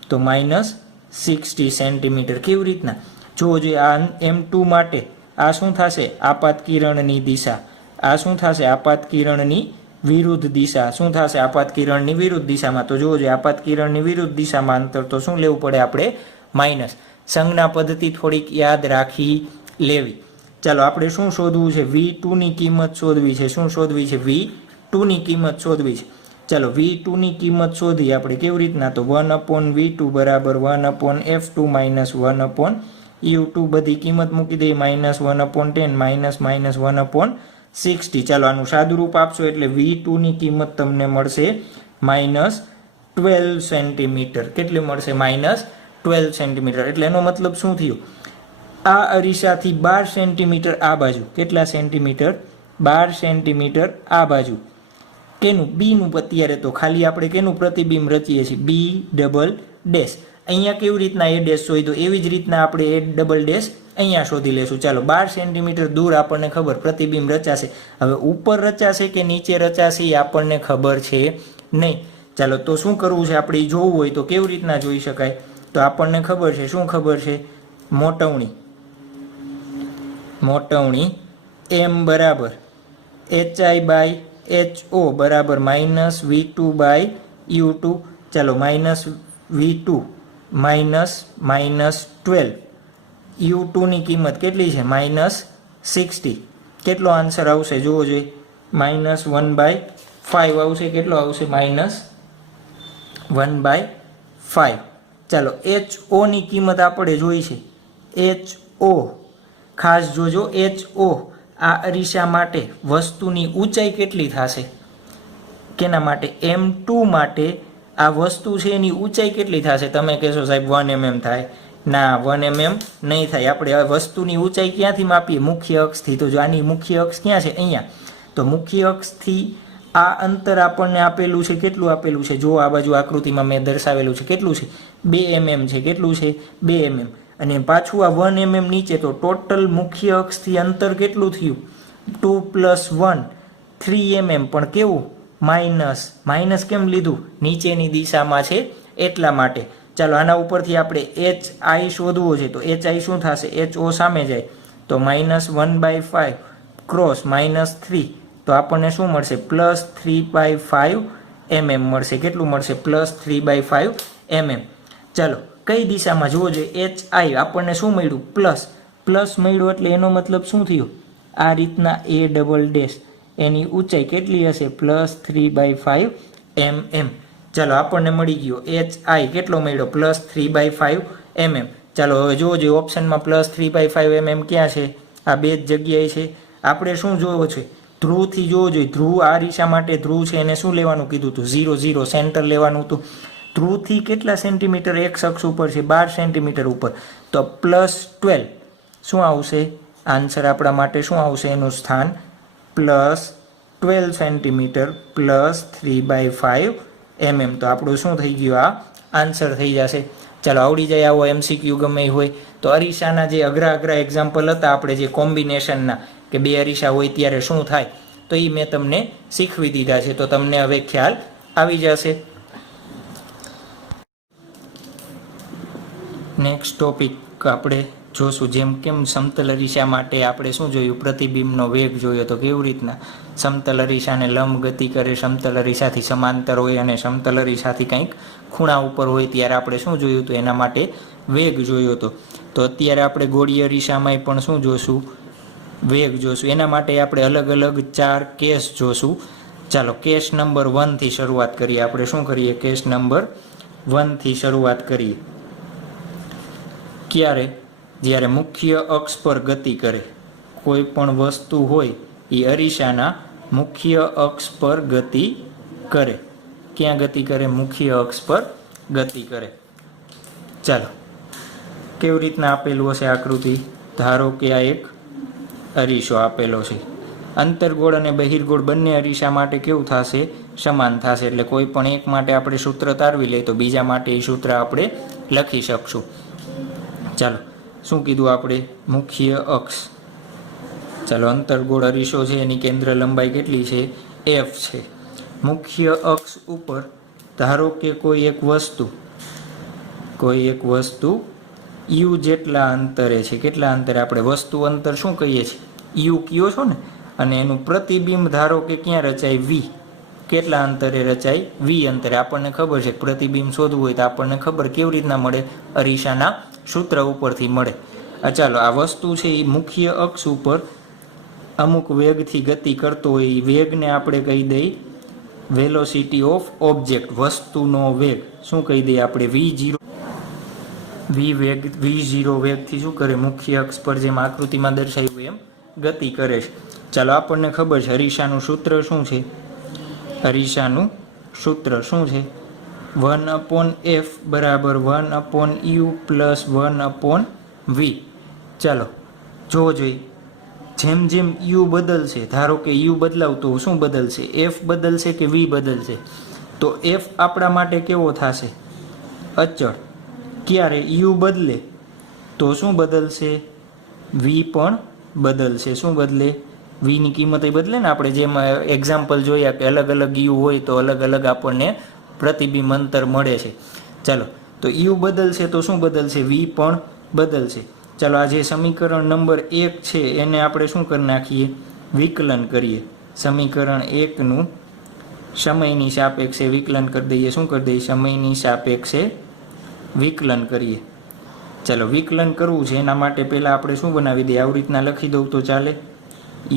તો -60 સેન્ટીમીટર. કેવી રીતના? જોજો, આ M2 માટે આ શું થશે? આપાત કિરણની દિશા. આ શું થશે? આપાત કિરણની વિરુદ્ધ દિશા. શું થશે? આપાત કિરણની વિરુદ્ધ દિશામાં. તો જોજો, આપાત કિરણની વિરુદ્ધ દિશામાં અંતર તો શું લેવું પડે આપણે? માઇનસ. સંજ્ઞા પદ્ધતિ થોડીક યાદ રાખી લેવી. ચાલો, આપણે શું શોધવું છે? V2 ની કિંમત શોધવી છે. શું શોધવી છે? V2 ની કિંમત શોધવી છે. ચાલો V2 ની કિંમત શોધી આપણે કેવી રીતના, તો 1/V2 બરાબર 1/F2 માઇનસ 1/U2 બધી કિંમત મૂકી દઈએ, -1/10 માઇનસ 1/60. ચાલો આનું સાદું રૂપ આપશો એટલે V2 ની કિંમત તમને મળશે -12 સેન્ટીમીટર. કેટલી મળશે? -12 સેન્ટીમીટર. એટલે એનો મતલબ શું થયું? આ અરીસાથી 12 સેન્ટીમીટર આ બાજુ, કેટલા સેન્ટીમીટર? 12 સેન્ટીમીટર આ બાજુ. કેનું? બીનું. અત્યારે તો ખાલી આપણે કેનું પ્રતિબિંબ રચીએ છીએ? B'. અહીંયા કેવી રીતના A ડેશ શોધ્યો એવી જ રીતના આપણે A'' અહીંયા શોધી લેશું. ચાલો 12 સેન્ટીમીટર દૂર આપણને ખબર પ્રતિબિંબ રચાશે. હવે ઉપર રચાશે કે નીચે રચાશે એ આપણને ખબર છે નહીં. ચાલો તો શું કરવું છે આપણે? જોવું હોય તો કેવી રીતના જોઈ શકાય? તો આપણને ખબર છે, શું ખબર છે? મોટવણી M બરાબર HI/HO બરાબર -V2/U2. ચાલો -V2 -12 U2 ની કિંમત કેટલી છે? -60. કેટલો આન્સર આવશે જોવો જોઈએ? -1/5 આવશે. કેટલો આવશે? -1/5. ચાલો HO ની કિંમત આપણે જોઈ છે. HO ખાસ જોજો. HO આ અરીસા માટે વસ્તુની ઊંચાઈ કેટલી થશે? કેના માટે? M2 માટે આ વસ્તુ છે એની ઊંચાઈ કેટલી થશે? તમે કહેશો સાહેબ 1 mm થાય. ના, 1 mm નહીં થાય. આપણે આ વસ્તુની ઊંચાઈ ક્યાંથી માપીએ? મુખ્ય અક્ષથી. તો જો આની મુખ્ય અક્ષ ક્યાં છે? અહીંયા. તો મુખ્ય અક્ષથી આ અંતર આપણને આપેલું છે. કેટલું આપેલું છે? જો આ બાજુ આકૃતિમાં મેં દર્શાવેલું છે. કેટલું છે? 2 mm છે. કેટલું છે? 2 mm. અને પાછું આ 1 mm નીચે. તો ટોટલ મુખ્ય અક્ષથી અંતર કેટલું થયું? 2 + 1 3 mm. પણ કેવું? માઇનસ કેમ લીધું? નીચેની દિશામાં છે એટલા માટે. ચાલો આના ઉપરથી આપણે HI શોધવો છે. તો HI શું થશે? HO સામે જાય તો -1/5 ક્રોસ -3. તો આપણને શું મળશે? +3/5 mm મળશે. કેટલું મળશે? +3/5 mm. ચાલો કઈ દિશામાં જોવો જોઈએ? HI આપણને શું મળ્યું? પ્લસ મળ્યું. એટલે એનો મતલબ શું થયું? આ રીતના A'' એની ઊંચાઈ કેટલી હશે? +3/5 mm. ચાલો આપણને મળી ગયો HI કેટલો મળ્યો? +3/5 mm. ચાલો હવે જોજો ઓપ્શનમાં +3/5 mm ક્યાં છે? આ બે જ જગ્યાએ છે. આપણે શું જોવો છે? ધ્રુવથી જોવો જોઈએ. ધ્રુવ આ અરીસા માટે ધ્રુવ છે એને શું લેવાનું કીધું હતું? 0 0 સેન્ટર લેવાનું હતું. ધ્રુવથી કેટલા સેન્ટીમીટર એક્સ અક્ષ ઉપર છે? 12 સેન્ટીમીટર ઉપર. તો +12 શું આવશે? આન્સર આપણા માટે શું આવશે? એનું સ્થાન +12 સેન્ટીમીટર +3/5 mm. તો આપણું શું થઈ ગયું? આ આન્સર થઈ જશે. ચાલો આવડી જાય આવો MCQ ગમે હોય તો. અરીસાના જે અઘરા એક્ઝામ્પલ હતા આપણે જે કોમ્બિનેશનના, કે બે અરીસા હોય ત્યારે શું થાય, તો એ મેં તમને શીખવી દીધા છે. તો તમને હવે ખ્યાલ આવી જશે. નેક્સ્ટ ટોપિક આપણે જોશું. જેમ કેમ સમતલ અરીસા માટે આપણે શું જોયું? પ્રતિબિંબનો વેગ જોયો. તો કેવી રીતના સમતલ અરીસાને લંબ ગતિ કરે, સમતલ અરીસાથી સમાંતર હોય અને સમતલ અરીસાથી કંઈક ખૂણા ઉપર હોય ત્યારે આપણે શું જોયું? તો એના માટે વેગ જોયો હતો. તો અત્યારે આપણે ગોળીય અરીસામાં પણ શું જોશું? વેગ જોશું. એના માટે આપણે અલગ અલગ 4 કેસ જોશું. ચાલો કેસ નંબર 1 થી શરૂઆત કરીએ. આપણે શું કરીએ? કેસ નંબર 1 થી શરૂઆત કરીએ. ક્યારે? જ્યારે મુખ્ય અક્ષ પર ગતિ કરે. કોઈ પણ વસ્તુ હોય એ અરીસાના મુખ્ય અક્ષ પર ગતિ કરે. ક્યાં ગતિ કરે? મુખ્ય અક્ષ પર ગતિ કરે. ચાલો કેવી રીતના આપેલું હશે આકૃતિ? ધારો કે આ એક અરીસો આપેલો છે. અંતર્ગોળ અને બહિર્ગોળ બંને અરીસા માટે કેવું થશે? સમાન થશે. એટલે કોઈ પણ એક માટે આપણે સૂત્ર તારવી લઈએ તો બીજા માટે એ સૂત્ર આપણે લખી શકશું. ચાલો શું કીધું આપણે? મુખ્ય અક્ષ. ચાલો અંતર્ગોળ અરીસો છે એની કેન્દ્ર લંબાઈ કેટલી છે? F છે. મુખ્ય અક્ષ ઉપર ધારો કે કોઈ એક વસ્તુ U જેટલા અંતરે છે. કેટલા અંતરે? આપણે વસ્તુ અંતર શું કહીએ છીએ? U કયો છો ને. અને એનું પ્રતિબિંબ ધારો કે ક્યાં રચાય? V. કેટલા અંતરે રચાય? V અંતરે. આપણને ખબર છે પ્રતિબિંબ શોધવું હોય તો આપણને ખબર કેવી રીતના મળે? અરીસાના સૂત્ર ઉપરથી મળે. ચાલો આ વસ્તુ છે એ મુખ્ય અક્ષ ઉપર અમુક વેગથી ગતિ કરતો હોય. એ વેગને આપણે કહી દઈ વેલોસિટી ઓફ ઓબ્જેક્ટ, વસ્તુનો વેગ શું કહી દઈએ આપણે v0 વેગથી શું કરે, મુખ્ય અક્ષ પર જેમ આકૃતિમાં દર્શાવ્યું એમ ગતિ કરે છે. ચાલો આપણને ખબર છે અરીસાનું સૂત્ર શું છે, અરીસાનું સૂત્ર શું છે, 1/f બરાબર 1/u પ્લસ 1/v. ચાલો જોવો જોઈએ, જેમ જેમ યુ બદલશે, ધારો કે યુ બદલાવ તો શું બદલશે, એફ બદલશે કે વી બદલશે, તો એફ આપણા માટે કેવો થશે, અચળ. ક્યારે યુ બદલે તો શું બદલશે, વી પણ બદલશે. શું બદલે, વીની કિંમત એ બદલે ને, આપણે જેમ એક્ઝામ્પલ જોયા કે અલગ અલગ યુ હોય તો અલગ અલગ આપણને પ્રતિબિંબ અંતર મળે છે. ચાલો તો યુ બદલશે તો શું બદલશે, વી પણ બદલશે. ચાલો આ જે સમીકરણ નંબર 1 છે એને આપણે શું કરી નાખીએ, વિકલન કરીએ. સમીકરણ 1નું સમયની સાપેક્ષે વિકલન કરી દઈએ. શું કરી દઈએ, સમયની સાપેક્ષે વિકલન કરીએ. ચાલો વિકલન કરવું છે એના માટે પહેલાં આપણે શું બનાવી દઈએ, આવી રીતના લખી દઉં તો ચાલે,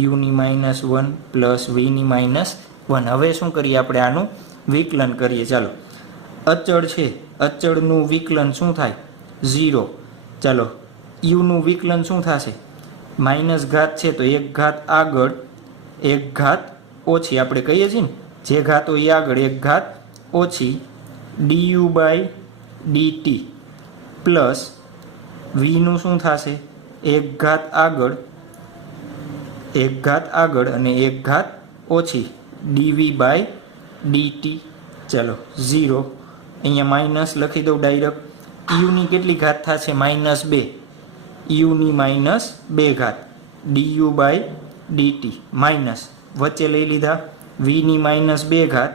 યુની -1 પ્લસ વીની -1. હવે શું કરીએ, આપણે આનું વિકલન કરીએ. ચાલો અચળ છે, અચળનું વિકલન શું થાય, 0. ચાલો યુનું વિકલન શું થશે, માઇનસ ઘાત છે તો એક ઘાત આગળ એક ઘાત ઓછી, આપણે કહીએ છીએ ને જે ઘાત હોય આગળ એક ઘાત ઓછી, du/dt પ્લસ વીનું શું થશે, એક ઘાત આગળ અને એક ઘાત ઓછી, dv/dt. ચાલો 0, અહીંયા માઇનસ લખી દઉં ડાયરેક્ટ. યુની કેટલી ઘાત થશે, -2, યુની -2 ઘાત, du/dt માઇનસ વચ્ચે લઈ લીધા, વીની -2 ઘાત,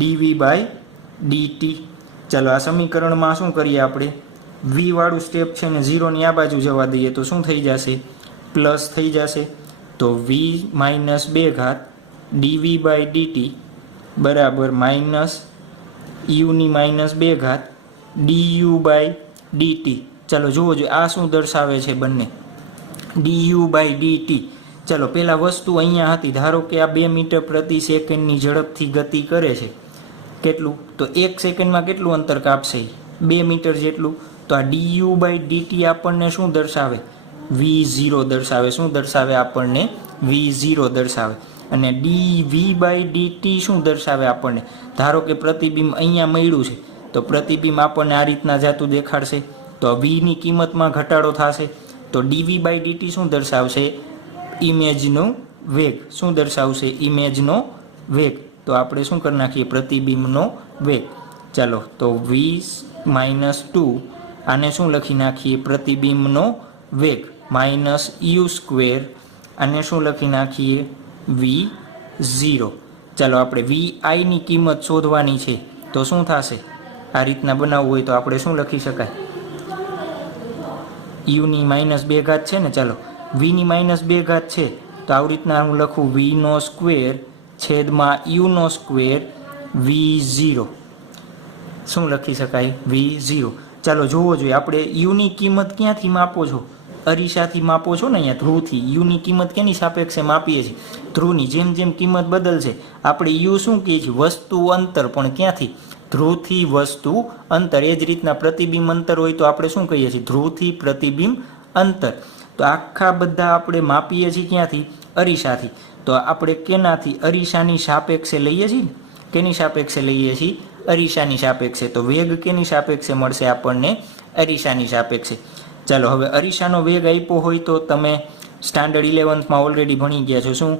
dv/dt. ચાલો આ સમીકરણમાં શું કરીએ આપણે, વી વાળું સ્ટેપ છે ને 0ની આ બાજુ જવા દઈએ તો શું થઈ જશે, પ્લસ થઈ જશે. તો વી -2 ઘાત dv/dt બરાબર માઇનસ યુની -2 ઘાત du/dt. ચાલો જુઓ જોઈએ આ શું દર્શાવે છે બંને, du/dt. ચાલો પહેલાં વસ્તુ અહીંયા હતી, ધારો કે આ 2 મીટર પ્રતિ સેકન્ડની ઝડપથી ગતિ કરે છે, કેટલું, તો 1 સેકન્ડમાં કેટલું અંતર કાપશે, 2 મીટર જેટલું. તો આ du/dt આપણને શું દર્શાવે, v0 દર્શાવે. શું દર્શાવે આપણને, v0 દર્શાવે. અને dv/dt શું દર્શાવે આપણને, ધારો કે પ્રતિબિંબ અહીંયા મળ્યું છે તો પ્રતિબિંબ આપણને આ રીતના જાતું દેખાડશે, તો vની કિંમતમાં ઘટાડો થશે. તો dv/dt શું દર્શાવશે, ઇમેજનો વેગ. શું દર્શાવશે, ઇમેજનો વેગ. તો આપણે શું કરી નાખીએ, પ્રતિબિંબનો વેગ. ચાલો તો v-2 આને શું લખી નાખીએ, પ્રતિબિંબનો વેગ -u², આને શું લખી નાખીએ, v0. ચાલો આપણે vi ની કિંમત શોધવાની છે તો શું થશે, આ રીતના બનાવવું હોય તો આપણે શું લખી શકાય, યુની -2 ઘાત છે ને, ચાલો વીની -2 ઘાત છે તો આવી રીતના હું લખું v² છેદમાં u² v0. શું લખી શકાય, v0. ચાલો જોવો જોઈએ, આપણે યુની કિંમત ક્યાંથી માપો છો, અરીસાથી માપો છો ને, અહીંયા ધ્રુવથી. યુની કિંમત કેની સાપેક્ષે માપીએ છીએ, ધ્રુવની. જેમ જેમ કિંમત બદલશે આપણે યુ શું કહીએ છીએ, વસ્તુ અંતર. પણ ક્યાંથી, ધ્રુવથી વસ્તુ અંતર. એ જ રીતના પ્રતિબિંબ અંતર હોય તો આપણે શું કહીએ છીએ, ધ્રુવથી પ્રતિબિંબ અંતર. તો આખા બધા આપણે માપીએ છીએ ક્યાંથી, અરીસાથી. તો આપણે કેનાથી, અરીસાની સાપેક્ષે લઈએ છીએ ને, કેની સાપેક્ષે લઈએ છીએ, અરીસાની સાપેક્ષે. તો વેગ કેની સાપેક્ષે મળશે આપણને, અરીસાની સાપેક્ષે. ચાલો હવે અરીસાનો વેગ આપ્યો હોય તો તમે સ્ટાન્ડર્ડ 11થમાં ઓલરેડી ભણી ગયા છો, શું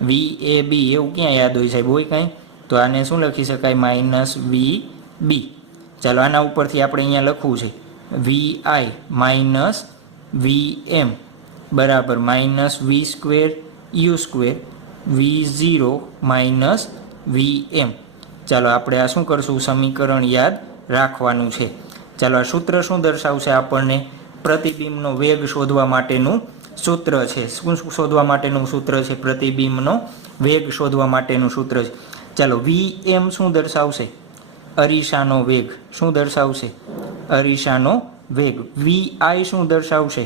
VAB એવું ક્યાં યાદ હોય સાહેબ, હોય કાંઈ? તો આને શું લખી શકાય, -VB. ચાલો આના ઉપરથી આપણે અહીંયા લખવું છે VI VM બરાબર -V² u² V0 VM. ચાલો આપણે આ શું કરશું, સમીકરણ યાદ રાખવાનું છે. ચાલો આ સૂત્ર શું દર્શાવશે આપણને, પ્રતિબિંબનો વેગ શોધવા માટેનું સૂત્ર છે. શું શોધવા માટેનું સૂત્ર છે, પ્રતિબિંબનો વેગ શોધવા માટેનું સૂત્ર છે. ચાલો VM શું દર્શાવશે, અરીસાનો વેગ. શું દર્શાવશે, અરીસાનો વેગ. VI શું દર્શાવશે,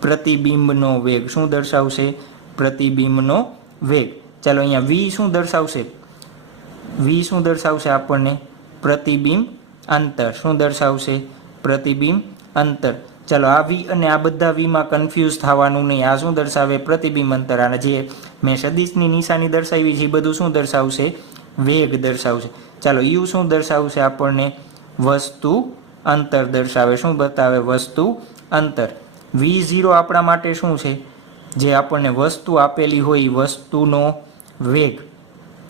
પ્રતિબિંબનો વેગ. શું દર્શાવશે, પ્રતિબિંબનો વેગ. ચાલો અહીંયા V શું દર્શાવશે, વી શું દર્શાવશે આપણને? પ્રતિબિંબ અંતર. શું દર્શાવશે? પ્રતિબિંબ અંતર. ચાલો આ વી અને આ બધા વીમાં કન્ફ્યુઝ થવાનું નહીં. આ શું દર્શાવે? પ્રતિબિંબ અંતર. અને જે મેં સદિશની નિશાની દર્શાવી છે એ બધું શું દર્શાવશે? વેગ દર્શાવશે. ચાલો યુ શું દર્શાવશે આપણને? વસ્તુ અંતર દર્શાવે. શું બતાવે? વસ્તુ અંતર. V0 આપણા માટે શું છે? જે આપણને વસ્તુ આપેલી હોય એ વસ્તુનો વેગ.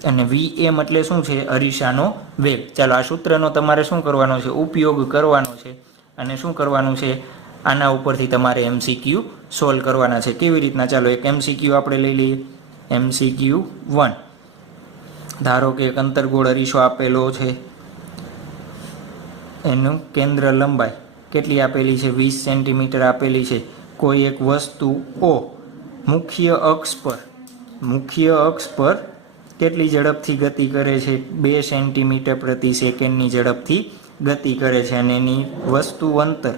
અને Vm એટલે શું છે? અરીસાનો વેગ. ચાલો આ સૂત્રનો તમારે શું કરવાનો છે? ઉપયોગ કરવાનો છે. અને શું કરવાનું છે? આના ઉપરથી તમારે MCQ સોલ્વ કરવાના છે. કેવી રીતના? ચાલો એક MCQ આપણે લઈ લઈએ. MCQ 1. ધારો કે એક અંતર્ગોળ અરીસો આપેલો છે, એનું કેન્દ્ર લંબાઈ કેટલી આપેલી છે? 20 સેન્ટીમીટર આપેલી છે. કોઈ એક વસ્તુ O મુખ્ય અક્ષ પર કેટલી ઝડપથી ગતિ કરે છે? 2 સેન્ટીમીટર પ્રતિ સેકન્ડની ઝડપથી ગતિ કરે છે. અને એની વસ્તુ અંતર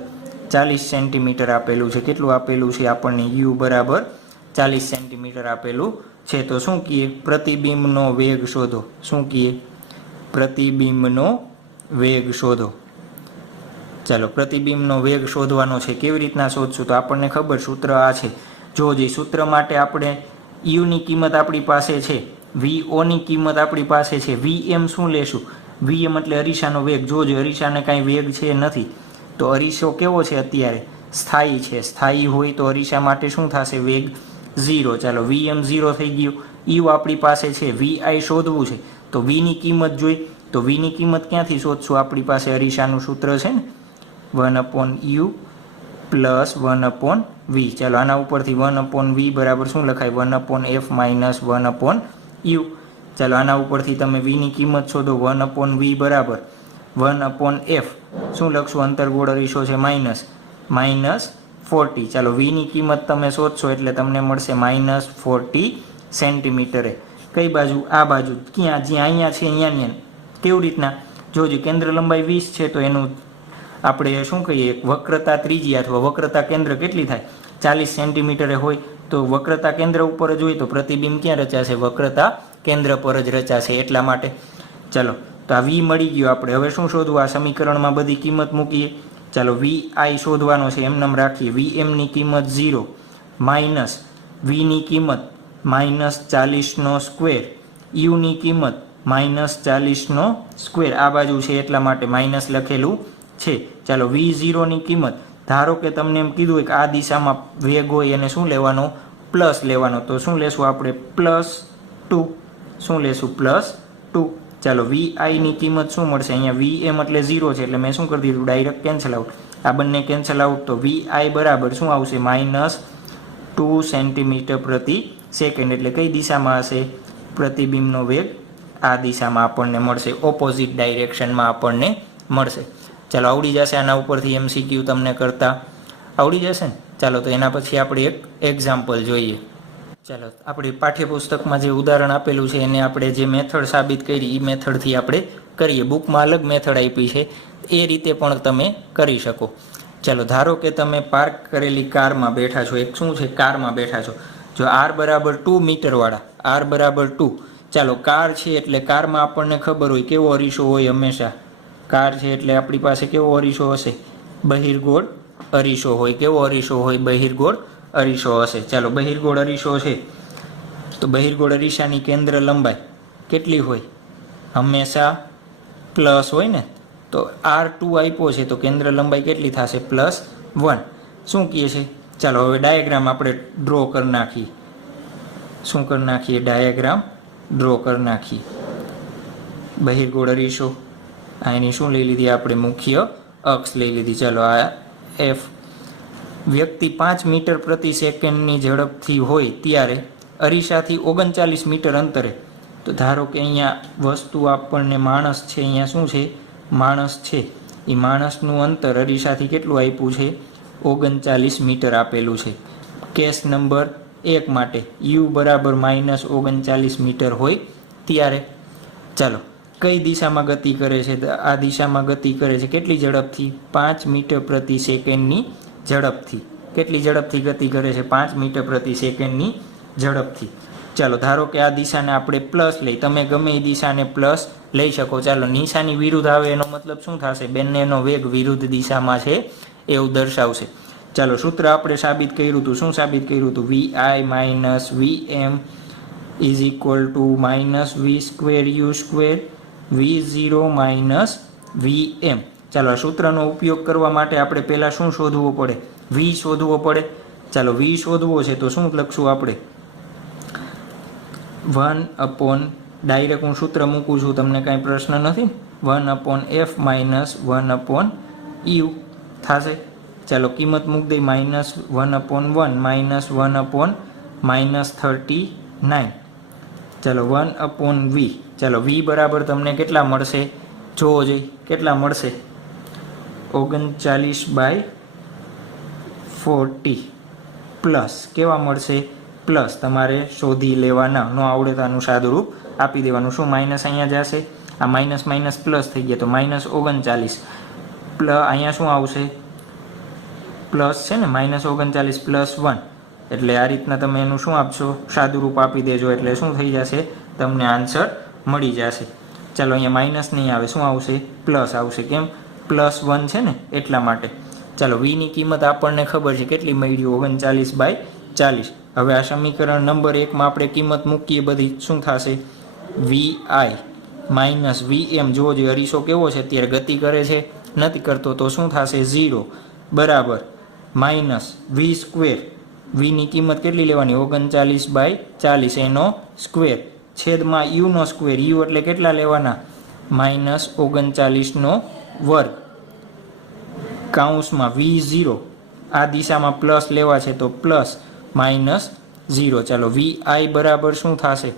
40 સેન્ટીમીટર આપેલું છે. કેટલું આપેલું છે આપણને? U બરાબર 40 સેન્ટીમીટર આપેલું છે. તો શું કહીએ? પ્રતિબિંબનો વેગ શોધો. શું કહીએ? પ્રતિબિંબનો વેગ શોધો. ચાલો પ્રતિબિંબનો વેગ શોધવાનો છે. કેવી રીતના શોધશું? તો આપણને ખબર સૂત્ર આ છે. જો જે સૂત્ર માટે આપણે યુની કિંમત આપણી પાસે છે, VOની કિંમત આપણી પાસે છે, VM શું લેશું? VM એટલે અરીસાનો વેગ. જો અરીસાને કાંઈ વેગ છે નથી, તો અરીસો કેવો છે અત્યારે? સ્થાયી છે. સ્થાયી હોય તો અરીસા માટે શું થશે? વેગ 0. ચાલો VM 0 થઈ ગયું. યુ આપણી પાસે છે. VI શોધવું છે તો Vની કિંમત જોઈ. તો Vની કિંમત ક્યાંથી શોધશું? આપણી પાસે અરીસાનું સૂત્ર છે ને, 1/u પ્લસ 1/v. ચાલો આના ઉપરથી 1/v બરાબર શું લખાય? 1/f minus 1/u. ચાલો આના ઉપરથી તમે Vની કિંમત શોધો. 1/v બરાબર 1/f. શું લખશું? અંતર્ગોળ અરીસો છે -40. ચાલો Vની કિંમત તમે શોધશો એટલે તમને મળશે -40 સેન્ટીમીટરે. કઈ બાજુ? આ બાજુ. ક્યાં? જ્યાં અહીંયા છે અહીંયા. કેવી રીતના? જોજો કેન્દ્ર લંબાઈ 20 છે તો એનું આપણે શું કહીએ? વક્રતા ત્રિજ્યા અથવા વક્રતા કેન્દ્ર કેટલી થાય? 40 સેન્ટીમીટરે હોય તો વક્રતા કેન્દ્ર ઉપર જ હોય તો પ્રતિબિંબ ક્યાં રચાશે? વક્રતા કેન્દ્ર પર જ રચાશે. એટલા માટે ચાલો તો આ V મળી ગયો આપણે. હવે શું શોધવું? આ સમીકરણમાં બધી કિંમત મૂકીએ. ચાલો VI શોધવાનો છે. એમ નામ રાખીએ. VMની કિંમત 0 માઇનસ Vની કિંમત -40નો સ્ક્વેર, યુની કિંમત -40નો સ્ક્વેર. આ બાજુ છે એટલા માટે માઇનસ લખેલું છે. ચાલો V0ની કિંમત, ધારો કે તમને એમ કીધું હોય કે આ દિશામાં વેગ હોય એને શું લેવાનો? પ્લસ લેવાનો. તો શું લેશું આપણે? +2. શું લેશું? +2. ચાલો VIની કિંમત શું મળશે? અહીંયા VM એટલે 0 છે એટલે મેં શું કરી દીધું? Direct cancel out. આ બંને કેન્સલ આઉટ તો VI બરાબર શું આવશે? -2 સેન્ટીમીટર પ્રતિ સેકન્ડ. એટલે કઈ દિશામાં હશે? પ્રતિબિંબનો વેગ આ દિશામાં આપણને મળશે. ઓપોઝિટ ડાયરેક્શનમાં આપણને મળશે. ચાલો આવડી જશે. આના ઉપરથી MCQ તમને કરતા આવડી જશે ને? ચાલો તો એના પછી આપણે એક એક્ઝામ્પલ જોઈએ. ચાલો આપણી પાઠ્યપુસ્તકમાં જે ઉદાહરણ આપેલું છે એને આપણે જે મેથડ સાબિત કરી એ મેથડથી આપણે કરીએ. બુકમાં અલગ મેથડ આપી છે, એ રીતે પણ તમે કરી શકો. ચાલો ધારો કે તમે પાર્ક કરેલી કારમાં બેઠા છો. એક શું છે? કારમાં બેઠા છો. જો R બરાબર 2 મીટરવાળા, R બરાબર 2. ચાલો કાર છે એટલે કારમાં આપણને ખબર હોય કેવો અરીસો હોય? હંમેશા કાર છે એટલે આપણી પાસે કેવો અરીસો હશે? બહિર્ગોળ અરીસો હોય. કેવો અરીસો હોય? બહિર્ગોળ અરીસો હશે. ચાલો બહિર્ગોળ અરીસો છે તો બહિર્ગોળ અરીસાની કેન્દ્ર લંબાઈ કેટલી હોય? હંમેશા પ્લસ હોય ને. તો R2 આપ્યો છે તો કેન્દ્ર લંબાઈ કેટલી થશે? +1. શું કહે છે? ચાલો હવે ડાયાગ્રામ આપણે ડ્રો કરી નાખીએ. શું કરી નાખીએ? ડાયાગ્રામ ડ્રો કરી નાખીએ. બહિર્ગોળ અરીસો એની શું લઈ લીધી આપણે? મુખ્ય અક્ષ લઈ લીધી. ચાલો આ F. વ્યક્તિ 5 મીટર પ્રતિ સેકન્ડની ઝડપથી હોય ત્યારે અરીસાથી 39 મીટર અંતરે. તો ધારો કે અહીંયા વસ્તુ આપણને માણસ છે, અહીંયા શું છે? માણસ છે. એ માણસનું અંતર અરીસાથી કેટલું આપ્યું છે? 39 મીટર આપેલું છે. કેસ નંબર 1 માટે U બરાબર -39 મીટર હોય ત્યારે ચાલો કઈ દિશામાં ગતિ કરે છે? આ દિશામાં ગતિ કરે છે. કેટલી ઝડપથી? 5 મીટર પ્રતિ સેકન્ડની ઝડપથી. કેટલી ઝડપથી ગતિ કરે છે? 5 મીટર પ્રતિ સેકન્ડની ઝડપથી. ચાલો ધારો કે આ દિશાને આપણે પ્લસ લઈ, તમે ગમે એ દિશાને પ્લસ લઈ શકો. ચાલો નિશાની વિરુદ્ધ આવે એનો મતલબ શું થશે? બંનેનો વેગ વિરુદ્ધ દિશામાં છે એવું દર્શાવશે. ચાલો સૂત્ર આપણે સાબિત કર્યું હતું. શું સાબિત કર્યું હતું? VI minus VM is equal to minus V square U square V0 minus VM. ચાલો આ સૂત્રનો ઉપયોગ કરવા માટે આપણે પહેલાં શું શોધવું પડે? V શોધવો પડે. ચાલો V શોધવો છે તો શું લખશું આપણે? 1 ડાયરેક્ટ હું સૂત્ર મૂકું છું, તમને કાંઈ પ્રશ્ન નથી. 1/f માઇનસ 1/u થશે. ચાલો કિંમત મૂકી દઈ. -1/1 માઇનસ 1/-39. ચાલો 1/v. ચાલો v બરાબર તમને કેટલા મળશે? જોવો જોઈએ કેટલા મળશે. 39/40 પ્લસ કેવા મળશે? પ્લસ તમારે શોધી લેવાના. ન આવડે તો આનું સાદુરૂપ આપી દેવાનું. શું માઇનસ અહીંયા જશે? આ માઇનસ માઇનસ પ્લસ થઈ ગયા તો -39 પ્લસ અહીંયા શું આવશે? પ્લસ છે ને, -39 પ્લસ 1 એટલે આ રીતના તમે એનું શું આપશો? સાદુરૂપ આપી દેજો એટલે શું થઈ જશે? તમને આન્સર મળી જશે. ચાલો અહીંયા માઇનસ નહીં આવે, શું આવશે? પ્લસ આવશે. કેમ? +1 છે ને એટલા માટે. ચાલો વીની કિંમત આપણને ખબર છે કેટલી મળી? 39/40. હવે આ સમીકરણ નંબર 1માં આપણે કિંમત મૂકીએ બધી, શું થશે? VI minus VM. જોવો જોઈએ અરીસો કેવો છે અત્યારે? ગતિ કરે છે? નથી કરતો તો શું થશે? 0 બરાબર માઇનસ V સ્ક્વેર. વીની કિંમત કેટલી લેવાની? 39/40 એનો સ્ક્વેર છેદમાં યુનો સ્ક્વેર. યુ એટલે કેટલા લેવાના? -39 વર્ગ કૌંસમાં V0. આ દિશામાં પ્લસ લેવા છે તો પ્લસ -0. ચાલો VI બરાબર શું થશે?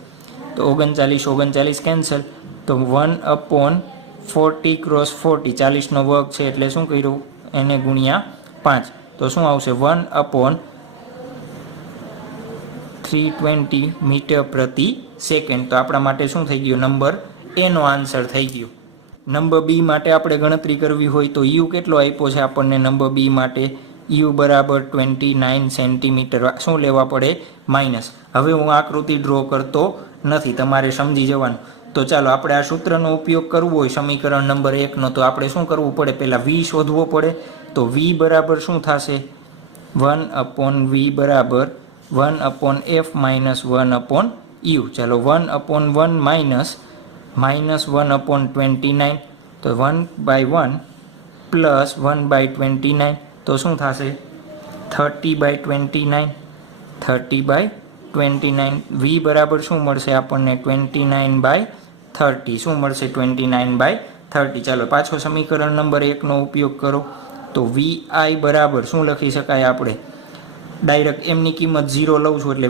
તો 39 કેન્સલ તો 1/40 ક્રોસ 40. 40નો વર્ગ છે એટલે શું કર્યું? એને ગુણ્યા 5 તો શું આવશે? 1/320 મીટર પ્રતિ સેકન્ડ. તો આપણા માટે શું થઈ ગયું? નંબર એનો આન્સર થઈ ગયો. નંબર બી માટે આપણે ગણતરી કરવી હોય તો યુ કેટલો આપ્યો છે આપણને? નંબર બી માટે યુ બરાબર 29 સેન્ટીમીટર. શું લેવા પડે? માઇનસ. હવે હું આકૃતિ ડ્રો કરતો નથી, તમારે સમજી જવાનું. તો ચાલો આપણે આ સૂત્રનો ઉપયોગ કરવો હોય સમીકરણ નંબર 1નો તો આપણે શું કરવું પડે? પહેલાં વી શોધવો પડે. તો વી બરાબર શું થશે? 1/v બરાબર 1/f માઇનસ 1/u. ચાલો 1/1 માઇનસ -1/29 તો 1/1 પ્લસ 1/29 તો શું થશે? 30/29. 30/29. v બરાબર શું મળશે આપણને? 29/30. શું મળશે? 29/30. ચાલો પાછો સમીકરણ નંબર 1નો ઉપયોગ કરો. તો vi બરાબર શું લખી શકાય આપણે? ડાયરેક્ટ એમની કિંમત 0 લઉં છું એટલે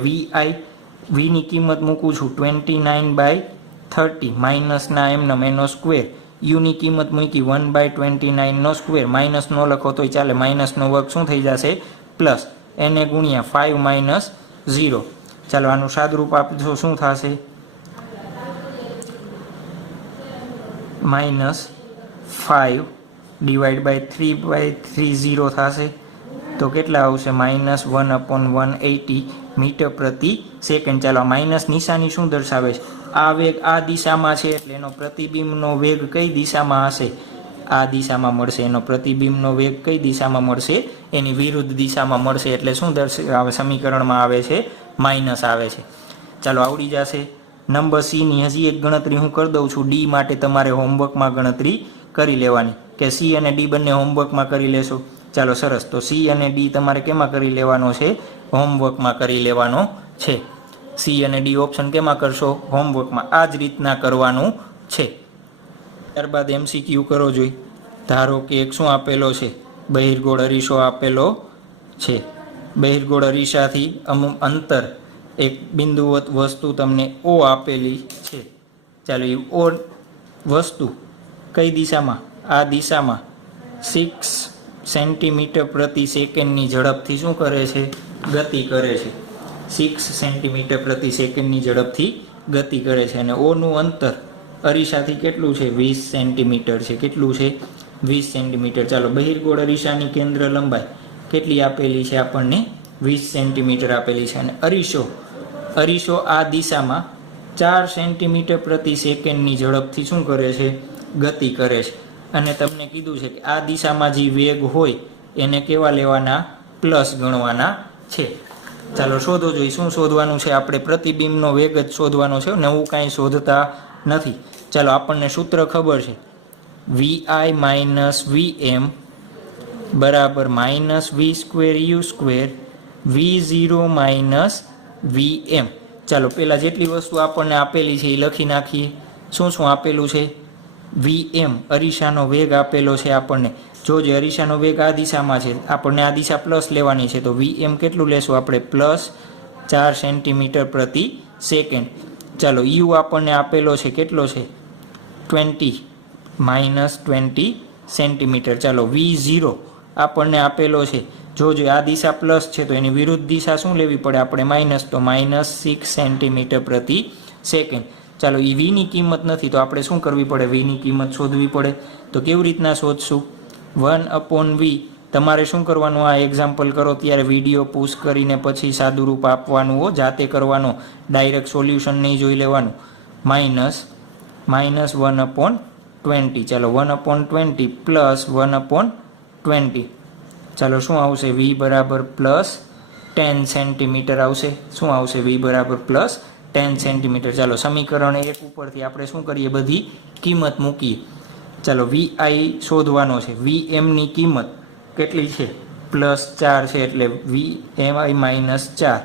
vની કિંમત મૂકું છું 29/30 માઇનસના એનો સ્ક્વેર. યુની કિંમત મૂકી 1/29 સ્ક્વેર. માઇનસ ન લખો તોય ચાલે, માઇનસનો વર્ગ શું થઈ જશે? પ્લસ એને ગુણ્યા 5 - 0. ચાલો આનું સાદરૂપ આપજો શું થશે? -5 / 3/30 થશે તો કેટલા આવશે? -1/180 મીટર પ્રતિ સેકન્ડ. ચાલો માઇનસ નિશાની શું દર્શાવે છે? આ વેગ આ દિશામાં છે એટલે એનો પ્રતિબિંબનો વેગ કઈ દિશામાં હશે? આ દિશામાં મળશે. એનો પ્રતિબિંબનો વેગ કઈ દિશામાં મળશે? એની વિરુદ્ધ દિશામાં મળશે. એટલે શું દર્શાવે? સમીકરણમાં આવે છે માઇનસ આવે છે. ચાલો આવડી જશે. નંબર સીની હજી એક ગણતરી હું કરી દઉં છું. ડી માટે તમારે હોમવર્કમાં ગણતરી કરી લેવાની કે સી અને ડી બંને હોમવર્કમાં કરી લેશો. ચાલો સરસ. તો સી અને ડી તમારે કેમાં કરી લેવાનો છે? હોમવર્કમાં કરી લેવાનો છે. સી અને ડી ઓપ્શન કેમાં કરશો? હોમવર્કમાં. આ જ રીતના કરવાનું છે. ત્યારબાદ MCQ કરો જોઈ. ધારો કે એક શું આપેલો છે? બહિર્ગોળ અરીસો આપેલો છે. બહિર્ગોળ અરીસાથી અમુક અંતર એક બિંદુવત વસ્તુ તમને O આપેલી છે. ચાલો એ O વસ્તુ કઈ દિશામાં? આ દિશામાં 6 સેન્ટીમીટર પ્રતિ સેકન્ડની ઝડપથી શું કરે છે? ગતિ કરે છે. 6 સેન્ટીમીટર પ્રતિ સેકન્ડની ઝડપથી ગતિ કરે છે. અને ઓનું અંતર અરીસાથી કેટલું છે? 20 સેન્ટીમીટર છે. કેટલું છે? 20 સેન્ટીમીટર. ચાલો બહિર્ગોળ અરીસાની કેન્દ્ર લંબાઈ કેટલી આપેલી છે આપણને? 20 સેન્ટીમીટર આપેલી છે. અને અરીસો અરીસો આ દિશામાં 4 સેન્ટીમીટર પ્રતિ સેકન્ડની ઝડપથી શું કરે છે? ગતિ કરે છે. અને તમને કીધું છે કે આ દિશામાં જે વેગ હોય એને કેવા લેવાના? પ્લસ ગણવાના છે. ચાલો શોધો જોઈએ. શું શોધવાનું છે? આપણે પ્રતિબિંબનો વેગ જ શોધવાનો છે, નવું કાંઈ શોધતા નથી. ચાલો આપણને સૂત્ર ખબર છે, VI માઇનસ VM બરાબર minus V square U square V0 minus VM. ચાલો પહેલાં જેટલી વસ્તુ આપણને આપેલી છે એ લખી નાખીએ. શું શું આપેલું છે? VM અરીસાનો વેગ આપેલો છે આપણને. જો જે અરીસાનો વેગ આ દિશામાં છે, આપણને આ દિશા પ્લસ લેવાની છે, તો VM કેટલું લેશું આપણે? પ્લસ 4 સેન્ટીમીટર પ્રતિ સેકન્ડ. ચાલો U આપણને આપેલો છે, કેટલો છે? 20 માઇનસ 20 સેન્ટીમીટર. ચાલો V0 આપણને આપેલો છે, જો આ દિશા પ્લસ છે તો એની વિરુદ્ધ દિશા શું લેવી પડે આપણે? માઇનસ, તો માઇનસ 6 સેન્ટીમીટર પ્રતિ સેકન્ડ. ચાલો એ વીની કિંમત નથી તો આપણે શું કરવી પડે? વીની કિંમત શોધવી પડે. તો કેવી રીતના શોધશું? 1/v. તમારે શું કરવાનું? આ એક્ઝામ્પલ કરો ત્યારે વિડીયો પુશ કરીને પછી સાદુરૂપ આપવાનું હો, જાતે કરવાનો, ડાયરેક્ટ સોલ્યુશન નહીં જોઈ લેવાનું. માઇનસ 1/20. ચાલો 1/20 પ્લસ 1/20. ચાલો શું આવશે? v બરાબર પ્લસ 10 સેન્ટીમીટર આવશે. શું આવશે? v બરાબર પ્લસ 10 સેન્ટીમીટર. ચાલો સમીકરણ 1 ઉપરથી આપણે શું કરીએ? બધી કિંમત મૂકીએ. ચાલો vi શોધવાનો છે. vmની કિંમત કેટલી છે? પ્લસ 4 છે એટલે vmi માઇનસ 4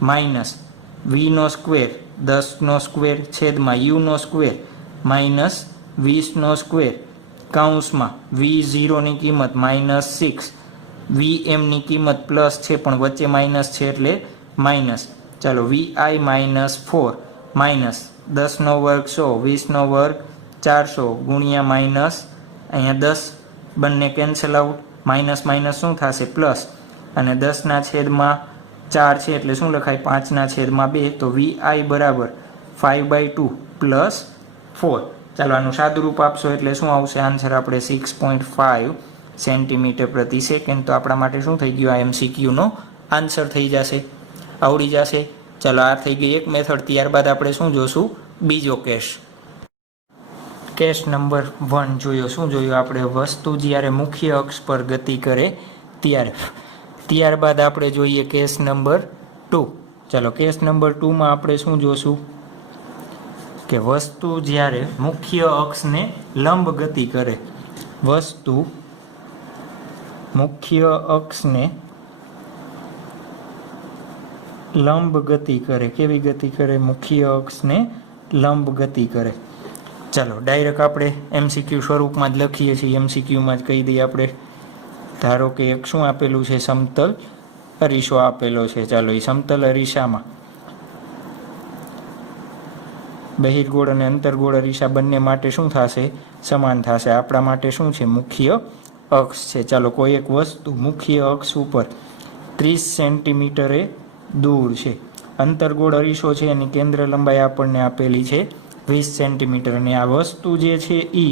માઇનસ vનો સ્ક્વેર 10નો સ્ક્વેર છેદમાં uનો સ્ક્વેર માઇનસ 20નો સ્ક્વેર કૌંસમાં v0ની કિંમત માઇનસ 6, vmની કિંમત પ્લસ છે પણ વચ્ચે માઇનસ છે એટલે માઇનસ. ચાલો vi માઇનસ 4 માઇનસ 10નો વર્ગ 100, 20નો વર્ગ 400 ગુણ્યા માઇનસ અહીંયા 10, બંને કેન્સલ આઉટ. માઇનસ માઇનસ શું થશે? પ્લસ. અને 10ના છેદમાં 4 છે એટલે શું લખાય? 5ના છેદમાં 2. તો vi બરાબર 5/2 પ્લસ 4. ચાલો આનું સાદુરૂપ આપશો એટલે શું આવશે આન્સર? આપણે 6.5 સેન્ટીમીટર પ્રતિ સેકન્ડ. તો આપણા માટે શું થઈ ગયું? આ MCQનો આન્સર થઈ જશે, આવડી જશે. ચાલો આ થઈ ગઈ એક મેથડ. ત્યારબાદ આપણે શું જોશું? બીજો કેસ. કેસ નંબર 1 જોયો. શું જોયું આપણે? વસ્તુ જ્યારે મુખ્ય અક્ષ પર ગતિ કરે ત્યારે. ત્યારબાદ આપણે જોઈએ કેસ નંબર 2. ચાલો કેસ નંબર 2માં આપણે શું જોશું? કે વસ્તુ જ્યારે મુખ્ય અક્ષને લંબ ગતિ કરે, વસ્તુ મુખ્ય અક્ષને લંબ ગતિ કરે. કેવી ગતિ કરે? મુખ્ય અક્ષને લંબ ગતિ કરે. ચાલો ડાયરેક્ટ આપણે MCQ સ્વરૂપમાં જ લખીએ છીએ. MCQમાં જ કહી દઈએ આપણે. ધારો કે એક શું આપેલું છે? સમતલ અરીસો આપેલો છે. ચાલો એ સમતલ અરીસામાં બહિર્ગોળ અને અંતર્ગોળ અરીસા બંને માટે શું થશે? સમાન થશે. આપણા માટે શું છે? મુખ્ય અક્ષ છે. ચાલો કોઈ એક વસ્તુ મુખ્ય અક્ષ ઉપર 30 સેન્ટીમીટરે દૂર છે. અંતર્ગોળ અરીસો છે એની કેન્દ્ર લંબાઈ આપણને આપેલી છે 20 સેન્ટીમીટર. અને આ વસ્તુ જે છે એ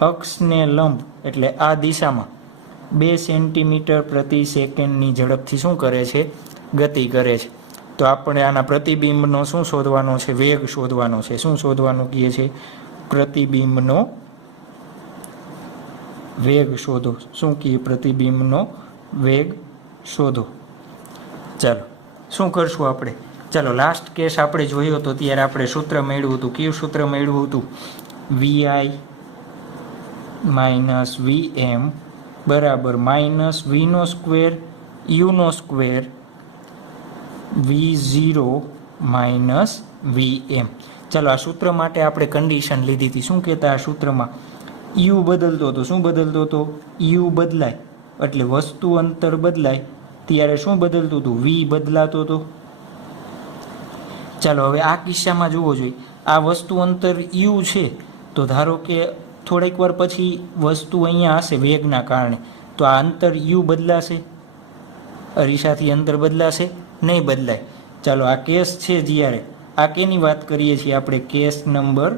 અક્ષને લંબ એટલે આ દિશામાં 2 સેન્ટીમીટર પ્રતિ સેકન્ડની ઝડપથી શું કરે છે? ગતિ કરે છે. તો આપણે આના પ્રતિબિંબનો શું શોધવાનો છે? વેગ શોધવાનો છે. શું શોધવાનું કહે છે? પ્રતિબિંબનો વેગ શોધો. શું કહે? પ્રતિબિંબનો વેગ શોધો. ચાલો શું કરશું આપણે? ચાલો લાસ્ટ કેસ આપણે જોયો હતો ત્યારે આપણે સૂત્ર મેળવ્યું હતું. કયું સૂત્ર મેળવ્યું હતું? vi માઇનસ vm બરાબર માઇનસ vનો સ્ક્વેર uનો સ્ક્વેર v0 માઇનસ vm. ચાલો આ સૂત્ર માટે આપણે કન્ડિશન લીધી હતી. શું કહેતા આ સૂત્રમાં? u બદલતો હતો. શું બદલતો હતો? u બદલાય એટલે વસ્તુ અંતર બદલાય ત્યારે શું બદલતું હતું? v બદલાતો હતો. ચાલો હવે આ કિસ્સામાં જોવો જોઈએ. આ વસ્તુ અંતર u છે તો ધારો કે થોડીક વાર પછી વસ્તુ અહીંયા હશે વેગના કારણે, તો આ અંતર u બદલાશે? અરીસાથી અંતર બદલાશે? નહીં બદલાય. ચાલો આ કેસ છે જ્યારે આ કેની વાત કરીએ છીએ આપણે? કેસ નંબર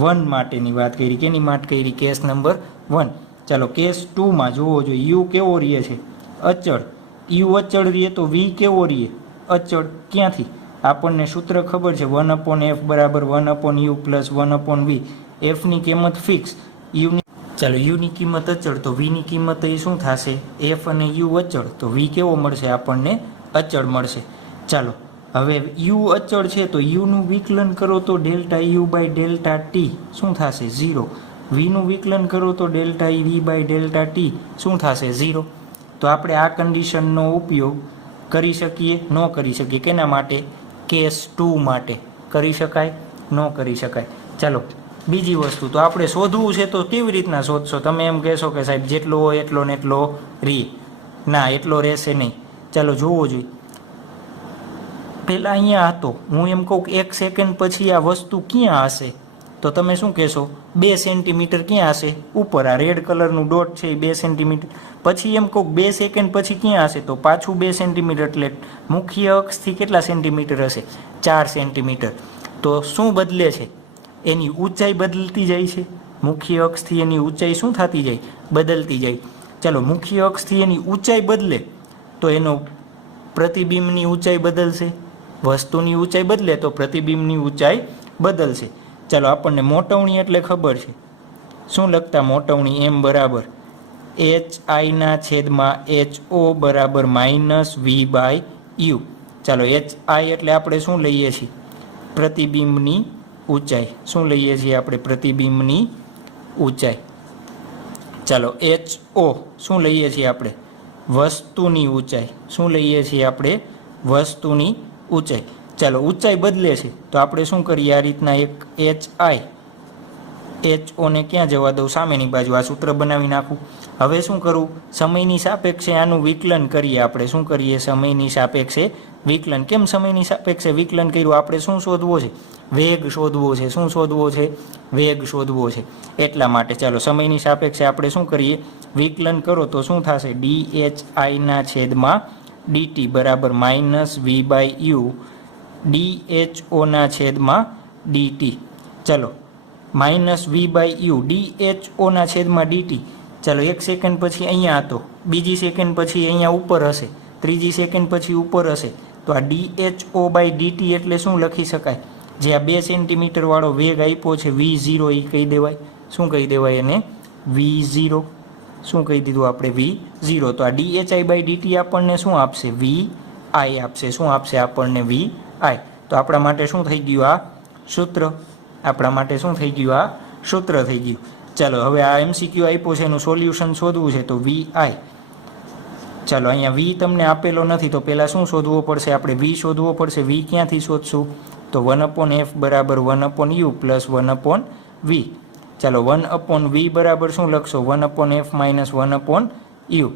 1 માટેની વાત કરી. કેની માટે કરી? Case number 1. ચાલો કેસ 2માં જોવો જોઈએ. u કેવો રહે છે? અચળ. u અચળ રહે તો v કેવો રહે? અચળ. ક્યાંથી? આપણને સૂત્ર ખબર છે 1/f બરાબર 1/u પ્લસ 1/v. એફની કિંમત ફિક્સ, યુની ચાલો યુની કિંમત અચળ, તો વીની કિંમત એ શું થશે? એફ અને યુ અચળ, તો વી કેવો મળશે આપણને? અચળ મળશે. ચાલો હવે યુ અચળ છે તો યુનું વિકલન કરો તો delta U by delta T શું થશે? 0. વીનું વિકલન કરો તો delta V by delta T શું થશે? 0. તો આપણે આ કન્ડિશનનો ઉપયોગ કરી શકીએ? ન કરી શકીએ. કેના માટે? કેસ 2 માટે. કરી શકાય? ન કરી શકાય. ચાલો બીજી વસ્તુ, તો આપણે શોધવું છે તો કેવી રીતના શોધશો? તમે એમ કહેશો કે સાહેબ જેટલો હોય એટલો ને એટલો રી. ના, એટલો રહેશે નહીં. ચાલો જોવો જોઈએ. પહેલાં અહીંયા હતો, હું એમ કહું કે 1 સેકન્ડ પછી આ વસ્તુ ક્યાં હશે? તો તમે શું કહેશો? 2 સેન્ટીમીટર ક્યાં હશે? ઉપર. આ રેડ કલરનું ડોટ છે એ 2 સેન્ટીમીટર. પછી એમ કહું 2 સેકન્ડ પછી ક્યાં હશે? તો પાછું 2 સેન્ટીમીટર, એટલે મુખ્ય અક્ષથી કેટલા સેન્ટીમીટર હશે? 4 સેન્ટીમીટર. તો શું બદલે છે? એની ઊંચાઈ બદલતી જાય છે. મુખ્ય અક્ષથી એની ઊંચાઈ શું થતી જાય? બદલતી જાય. ચાલો મુખ્ય અક્ષથી એની ઊંચાઈ બદલે તો એનો પ્રતિબિંબની ઊંચાઈ બદલશે. વસ્તુની ઊંચાઈ બદલે તો પ્રતિબિંબની ઊંચાઈ બદલશે. ચાલો આપણને મોટવણી એટલે ખબર છે. શું લખતા મોટવણી? એમ બરાબર HI/HO બરાબર -V/U. ચાલો HI એટલે આપણે શું લઈએ છીએ? પ્રતિબિંબની ઊંચાઈ. શું લઈએ છીએ આપણે? પ્રતિબિંબની ઊંચાઈ. ચાલો HO શું લઈએ છીએ આપણે? વસ્તુની ઊંચાઈ. શું લઈએ છીએ આપણે? વસ્તુની ઊંચાઈ. ચાલો ઊંચાઈ બદલે છે તો આપણે શું કરીએ? આ રીતના એક HO ને ક્યાં જવા દઉં? સામેની બાજુ. આ સૂત્ર બનાવી નાખું. હવે શું કરું? સમયની સાપેક્ષે આનું વિકલન કરીએ આપણે. શું કરીએ? સમયની સાપેક્ષે વિકલન. કેમ સમયની સાપેક્ષે વિકલન કર્યું? આપણે શું શોધવો છે? વેગ શોધવો છે. શું શોધવો છે? વેગ શોધવો છે. એટલા માટે ચાલો સમયની સાપેક્ષે આપણે શું કરીએ? વિકલન કરો તો શું થશે? DHI/dt બરાબર -V/U DHO/dt. ચલો -V/U DHO/dt. ચાલો 1 સેકન્ડ પછી અહીંયા હતો, બીજી સેકન્ડ પછી અહીંયા ઉપર હશે, ત્રીજી સેકન્ડ પછી ઉપર હશે. તો આ DHO/dt એટલે શું લખી શકાય? જે આ 2 સેન્ટીમીટર વાળો વેગ આપ્યો છે V0 એ કહી દેવાય. શું કહી દેવાય એને? V0. શું કહી દીધું આપણે? V0. તો આ DHI/dt આપણને શું આપશે? VI આપશે. શું આપશે આપણને? VI. તો આપણા માટે શું થઈ ગયું? આ સૂત્ર. આપણા માટે શું થઈ ગયું? આ સૂત્ર થઈ ગયું. ચાલો હવે આ MCQ આપ્યો છે, એનું સોલ્યુશન શોધવું છે તો VI. ચાલો અહીંયા V તમને આપેલો નથી તો પહેલાં શું શોધવો પડશે? આપણે V શોધવો પડશે. V ક્યાંથી શોધશું? તો 1/f બરાબર 1/u પ્લસ 1/v. ચાલો 1/v બરાબર શું લખશો? 1/f minus 1/u.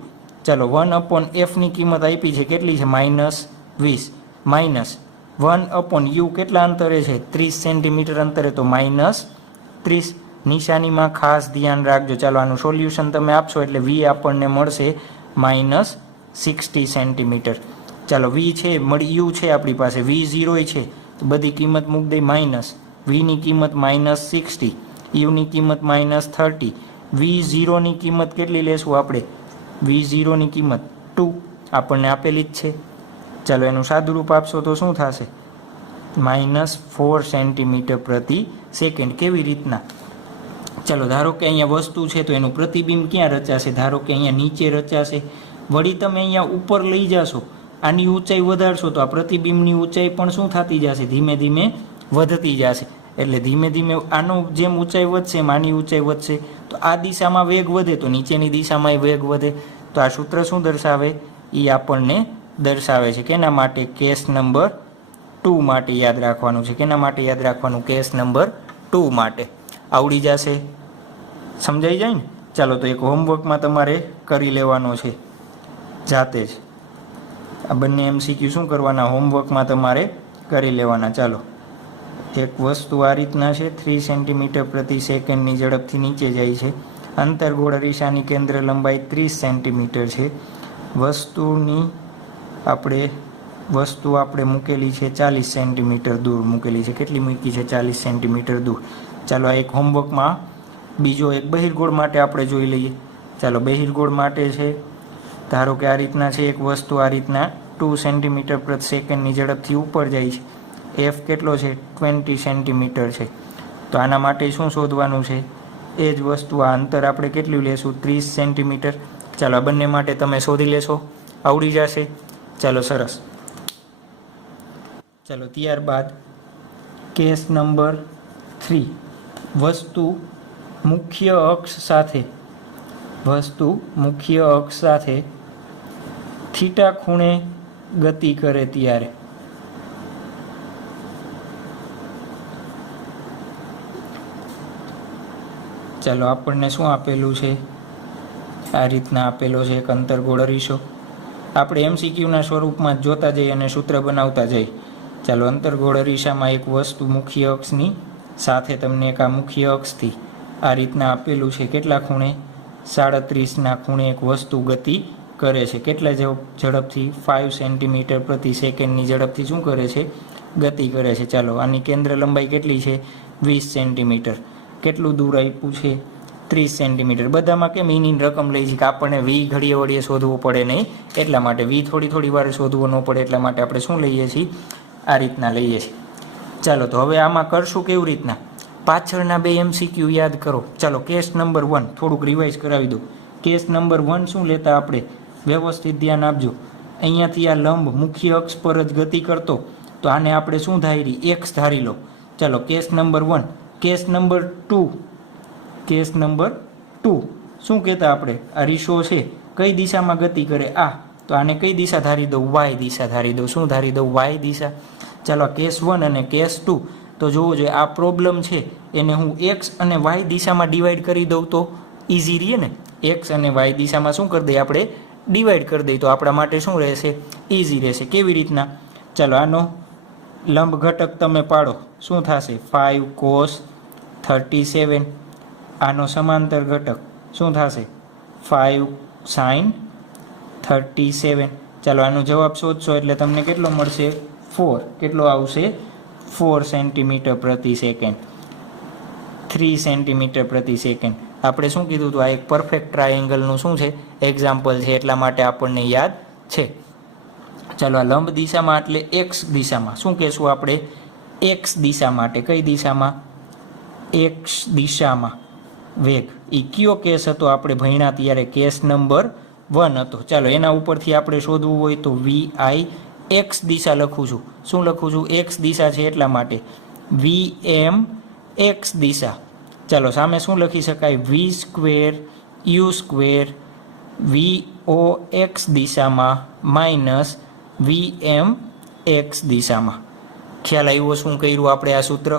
ચાલો 1/fની કિંમત આપી છે કેટલી છે? -20. માઇનસ 1/u કેટલા અંતરે છે? 30 સેન્ટીમીટર અંતરે, તો -30. નિશાનીમાં ખાસ ધ્યાન રાખજો. ચાલો આનું સોલ્યુશન તમે આપશો એટલે V આપણને મળશે -60 સેન્ટીમીટર. ચાલો V છે U છે આપણી પાસે, V0 છે તો બધી કિંમત મૂક દઈ માઇનસ. Vની કિંમત -60, Uની કિંમત -30. V0ની કિંમત કેટલી લેશું આપણે? V0ની કિંમત 2 આપણને આપેલી જ છે. ચાલો એનું સાદુરૂપ આપશો તો શું થશે? -4 સેન્ટીમીટર પ્રતિ સેકન્ડ. કેવી રીતના? ચાલો ધારો કે અહીંયા વસ્તુ છે તો એનું પ્રતિબિંબ ક્યાં રચાશે? ધારો કે અહીંયા નીચે રચાશે. વળી તમે અહીંયા ઉપર લઈ જશો, આની ઊંચાઈ વધારશો તો આ પ્રતિબિંબની ઊંચાઈ પણ શું થતી જશે? ધીમે ધીમે વધતી જશે. એટલે ધીમે ધીમે આનું જેમ ઊંચાઈ વધશે એમ આની ઊંચાઈ વધશે. તો આ દિશામાં વેગ વધે તો નીચેની દિશામાં વેગ વધે. તો આ સૂત્ર શું દર્શાવે? એ આપણને દર્શાવે છે કેના માટે? કેસ નંબર 2 માટે યાદ રાખવાનું છે. કેના માટે યાદ રાખવાનું? કેસ નંબર 2 માટે. આવડી જશે? સમજાઈ જાય ને? ચાલો તો એક હોમવર્કમાં તમારે કરી લેવાનો છે જાતે જ. આ બંને MCQ શું કરવાના? હોમવર્કમાં તમારે કરી લેવાના. ચાલો એક વસ્તુ આ રીતના છે, 3 સેન્ટીમીટર પ્રતિ સેકન્ડની ઝડપથી નીચે જાય છે. અંતર્ગોળ અરીસાની કેન્દ્ર લંબાઈ 30 સેન્ટીમીટર છે. વસ્તુ આપણે મૂકેલી છે 40 સેન્ટીમીટર દૂર મૂકેલી છે. કેટલી મૂકી છે? 40 સેન્ટીમીટર દૂર. ચાલો આ એક હોમવર્કમાં બીજો એક બહિર્ગોળ માટે આપણે જોઈ લઈએ. ચાલો બહિર્ગોળ માટે છે, ધારો કે આ રીતના છે એક વસ્તુ, આ રીતના 2 સેન્ટીમીટર પ્રતિ સેકન્ડની ઝડપથી ઉપર જાય છે, એફ કેટલો છે 20 સેન્ટીમીટર છે. તો આના માટે શું શોધવાનું છે? એ જ વસ્તુ આ અંતર આપણે કેટલું લેશું 30 સેન્ટીમીટર. ચાલો આ બંને માટે તમે શોધી લેશો, આવડી જશે. ચાલો સરસ. ચાલો ત્યારબાદ કેસ નંબર 3, વસ્તુ મુખ્ય અક્ષ સાથે થીટા ખૂણે ગતિ કરે ત્યારે. ચાલો આપણને શું આપેલું છે? આ રીતના આપેલો છે એક અંતર્ગોળ અરીસો. આપણે એમસીક્યુના સ્વરૂપમાં જ જોતા જઈએ અને સૂત્ર બનાવતા જઈએ. ચાલો અંતર્ગોળ અરીસામાં એક વસ્તુ મુખ્ય અક્ષની સાથે તમને એક આ મુખ્ય અક્ષથી આ રીતના આપેલું છે. કેટલા ખૂણે? 37ના ખૂણે એક વસ્તુ ગતિ કરે છે. કેટલા ઝડપથી? 5 સેન્ટીમીટર પ્રતિ સેકન્ડની ઝડપથી શું કરે છે? ગતિ કરે છે. ચાલો આની કેન્દ્ર લંબાઈ કેટલી છે? 20 સેન્ટીમીટર. કેટલું દૂર આપ્યું છે? 30 સેન્ટીમીટર. બધામાં કેમ ઈની રકમ લઈ છે કે આપણને વી ઘડીએ વળીએ શોધવું પડે નહીં, એટલા માટે વી થોડી વાર શોધવું ન પડે એટલા માટે આપણે શું લઈએ છીએ? આ રીતના લઈએ છીએ. ચાલો તો હવે આમાં કરશું કેવી રીતના? પાછળના 2 એમસીક્યુ યાદ કરો. ચાલો કેસ નંબર 1 થોડુંક રિવાઇઝ કરાવી દો. કેસ નંબર 1 શું લેતા આપણે? વ્યવસ્થિત ધ્યાન આપજો. અહીંયાથી આ લંબ મુખ્ય અક્ષ પર જ ગતિ કરતો, તો આને આપણે શું ધારી? એક્સ ધારી લો. ચાલો કેસ નંબર 1. કેસ નંબર 2 શું કહેતા આપણે? આ રીસો છે કઈ દિશામાં ગતિ કરે? આ. તો આને કઈ દિશા ધારી દઉં? વાય દિશા ધારી દઉં. શું ધારી દઉં? વાય દિશા. ચાલો કેસ 1 અને કેસ 2 તો જોવો જોઈએ આ પ્રોબ્લેમ છે એને હું એક્સ અને વાય દિશામાં ડિવાઈડ કરી દઉં તો ઇઝી રહે ને. એક્સ અને વાય દિશામાં શું કરી દઈએ આપણે? ડિવાઈડ કરી દઈએ તો આપણા માટે શું રહેશે? ઇઝી રહેશે. કેવી રીતના? ચાલો આનો લંબ ઘટક તમે પાડો. શું થશે? 5 cos 37. આનો સમાંતર ઘટક શું થશે? 5 sin 37. ચાલો આનો જવાબ શોધશો એટલે તમને કેટલો મળશે? 4. કેટલો આવશે? 4 સેન્ટીમીટર પ્રતિ સેકન્ડ. 3 સેન્ટીમીટર પ્રતિ સેકન્ડ. આપણે શું કીધું હતું? આ એક પરફેક્ટ ટ્રાયેંગલનું શું છે? એક્ઝામ્પલ છે, એટલા માટે આપણને યાદ છે. ચાલો આ લંબ દિશામાં એટલે એક્સ દિશામાં શું કહેશું આપણે? એક્સ દિશા માટે કઈ દિશામાં? એક્સ દિશામાં વેગ. એ કયો કેસ હતો આપણે ભણ્યા ત્યારે? કેસ નંબર 1 હતો. ચાલો એના ઉપરથી આપણે શોધવું હોય તો VI એક્સ દિશા લખું છું. શું લખું છું? એક્સ દિશા છે એટલા માટે VM એક્સ દિશા. ચાલો સામે શું લખી શકાય? V² VO એક્સ દિશામાં માઇનસ VM એક્સ દિશામાં. ખ્યાલ આવ્યો શું કર્યું આપણે? આ સૂત્ર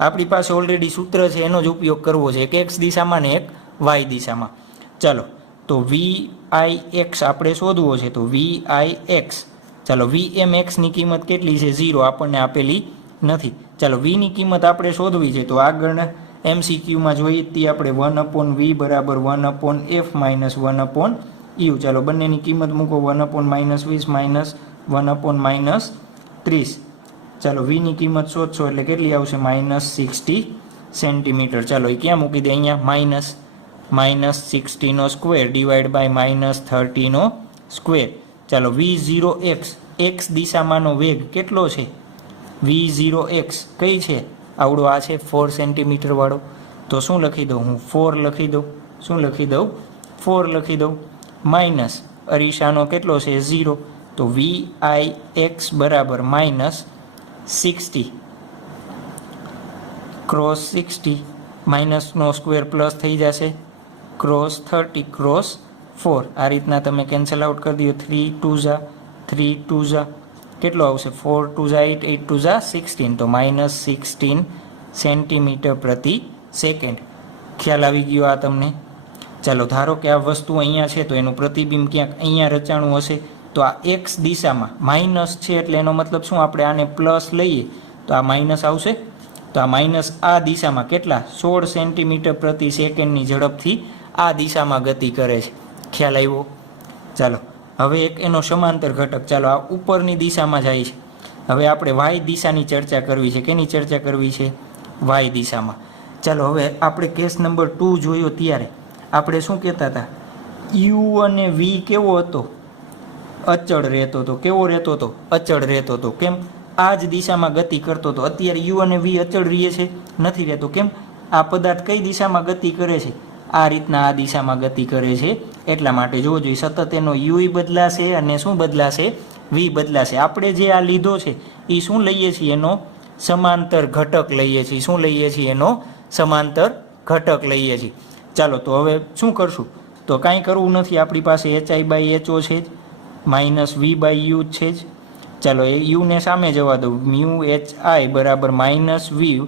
આપણી પાસે ઓલરેડી સૂત્ર છે, એનો જ ઉપયોગ કરવો છે. એક એક્સ દિશામાં ને એક વાય દિશામાં. ચાલો તો VIX આપણે શોધવો છે તો VIX. ચાલો VMXની કિંમત કેટલી છે? 0. આપણને આપેલી નથી. ચાલો Vની કિંમત આપણે શોધવી છે તો આગળના MCQમાં જોઈએ તે આપણે 1/V બરાબર 1/F માઇનસ 1/U. ચાલો બંનેની કિંમત મૂકો. 1/-20 માઇનસ 1/-30. ચાલો Vની કિંમત શોધશો એટલે કેટલી આવશે? -60 સેન્ટીમીટર. ચાલો એ ક્યાં મૂકી દે? અહીંયા -60 સ્ક્વેર ડિવાઈડ બાય -30 સ્ક્વેર. ચાલો V0x x દિશામાંનો વેગ કેટલો છે? V0x કઈ છે? આવડો આ છે 4 સેન્ટીમીટર વાળો. તો શું લખી દઉં હું? 4 લખી દઉં. શું લખી દઉં? 4 લખી દઉં. માઇનસ અરીસાનો કેટલો છે? 0. તો VIX બરાબર -60 ક્રોસ 60 માઇનસનો સ્ક્વેર પ્લસ થઈ જશે ક્રોસ 30 ક્રોસ 4. આ રીતના તમે કેન્સલ આઉટ કરી દો. 3 2 ઝા કેટલો આવશે? 4 2 ઝા 8 8 2 ઝા 16. તો -16 સેન્ટીમીટર પ્રતિ સેકન્ડ. ખ્યાલ આવી ગયો આ તમને? ચાલો ધારો કે આ વસ્તુ અહીંયા છે તો એનું પ્રતિબિંબ ક્યાંક અહીંયા રચાણું હશે. તો આ એક્સ દિશામાં માઇનસ છે એટલે એનો મતલબ શું? આપણે આને પ્લસ લઈએ તો આ માઇનસ આવશે. તો આ માઇનસ આ દિશામાં કેટલા? 16 સેન્ટીમીટર પ્રતિ સેકન્ડની ઝડપથી આ દિશામાં ગતિ કરે છે. ખ્યાલ આવ્યો? ચાલો હવે એક એનો સમાંતર ઘટક. ચાલો આ ઉપરની દિશામાં જાય છે. હવે આપણે વાય દિશાની ચર્ચા કરવી છે. કેની ચર્ચા કરવી છે? વાય દિશામાં. ચાલો હવે આપણે કેસ નંબર 2 જોયો ત્યારે આપણે શું કહેતા હતા? યુ અને વી કેવો હતો? અચળ રહેતો હતો. કેવો રહેતો હતો? અચળ રહેતો હતો. કેમ? આ જ દિશામાં ગતિ કરતો હતો. અત્યારે યુ અને વી અચળ રહે છે? નથી રહેતો. કેમ? આ પદાર્થ કઈ દિશામાં ગતિ કરે છે? આ રીતના આ દિશામાં ગતિ કરે છે. એટલા માટે જોવો જોઈએ, સતત એનો યુ બદલાશે અને શું બદલાશે? વી બદલાશે. આપણે જે આ લીધો છે એ શું લઈએ છીએ? એનો સમાંતર ઘટક લઈએ છીએ. શું લઈએ છીએ? એનો સમાંતર ઘટક લઈએ છીએ. ચાલો તો હવે શું કરશું? તો કાંઈ કરવું નથી. આપણી પાસે HI બાય HO છે જ, માઇનસ વી બાય યુ છે જ. ચાલો એ યુને સામે જવા દો. મ્યુ HI બરાબર માઇનસ વી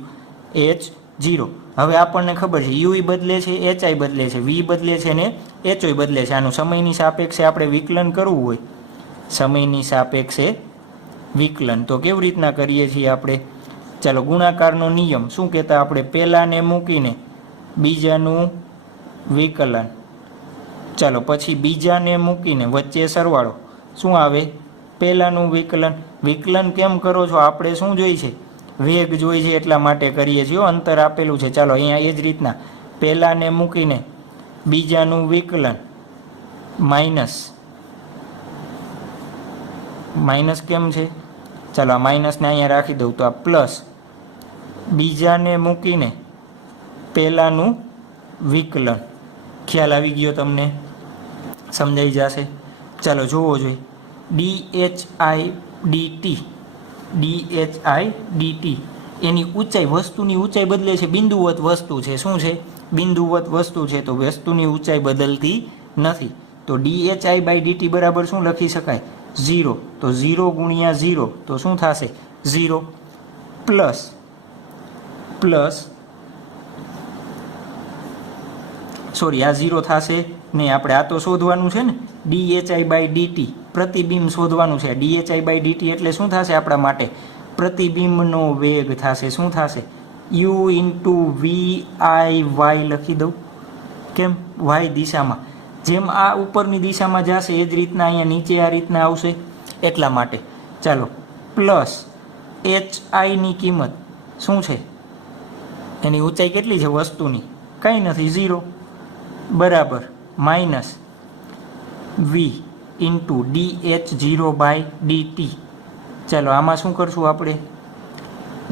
H0. હવે આપણને ખબર છે યુ બદલે છે, HI બદલે છે, વી બદલે છે ને HO બદલે છે. આનું સમયની સાપેક્ષે આપણે વિકલન કરવું હોય, સમયની સાપેક્ષે વિકલન, તો કેવી રીતના કરીએ છીએ આપણે? ચાલો ગુણાકારનો નિયમ શું કહેતા આપણે? પહેલાને મૂકીને બીજાનું વિકલન, ચાલો પછી બીજાને મૂકીને વચ્ચે સરવાળો, શું આવે? પહેલાનું વિકલન. વિકલન કેમ કરો છો? આપણે શું જોઈ છે? વેગ જોઈ છે, એટલા માટે કરીએ છીએ. અંતર આપેલું છે. ચાલો અહીંયા એ જ રીતના પહેલાને મૂકીને બીજાનું વિકલન માઇનસ, માઇનસ કેમ છે? ચાલો આ માઇનસને અહીંયા રાખી દઉં તો આ પ્લસ, બીજાને મૂકીને પહેલાંનું વિકલન. ખ્યાલ આવી ગયો તમને? સમજાઈ જશે. ચાલો જોવો જોઈએ, DHI dt એની ઊંચાઈ, વસ્તુની ઊંચાઈ બદલે છે. બિંદુવત વસ્તુ છે. શું છે? બિંદુવત વસ્તુ છે. તો વસ્તુની ઊંચાઈ બદલતી નથી. તો DHI બાય dt બરાબર શું લખી શકાય? 0. તો 0 ગુણ્યા 0 તો શું થશે? 0 પ્લસ સોરી આ 0 થશે નહીં. આપણે આ તો શોધવાનું છે ને, DHI બાય dt પ્રતિબિંબ શોધવાનું છે. DHI બાય dt એટલે શું થશે આપણા માટે? પ્રતિબિંબનો વેગ થશે. શું થશે? U ઇન્ટુ VIY લખી દઉં. કેમ? y દિશામાં. જેમ આ ઉપરની દિશામાં જશે એ જ રીતના અહીંયા નીચે આ રીતના આવશે, એટલા માટે. ચાલો પ્લસ HIની કિંમત શું છે? એની ઊંચાઈ કેટલી છે વસ્તુની? કંઈ નથી, 0 બરાબર minus V into DH0 by dt. ચાલો આમાં શું કરશું આપણે?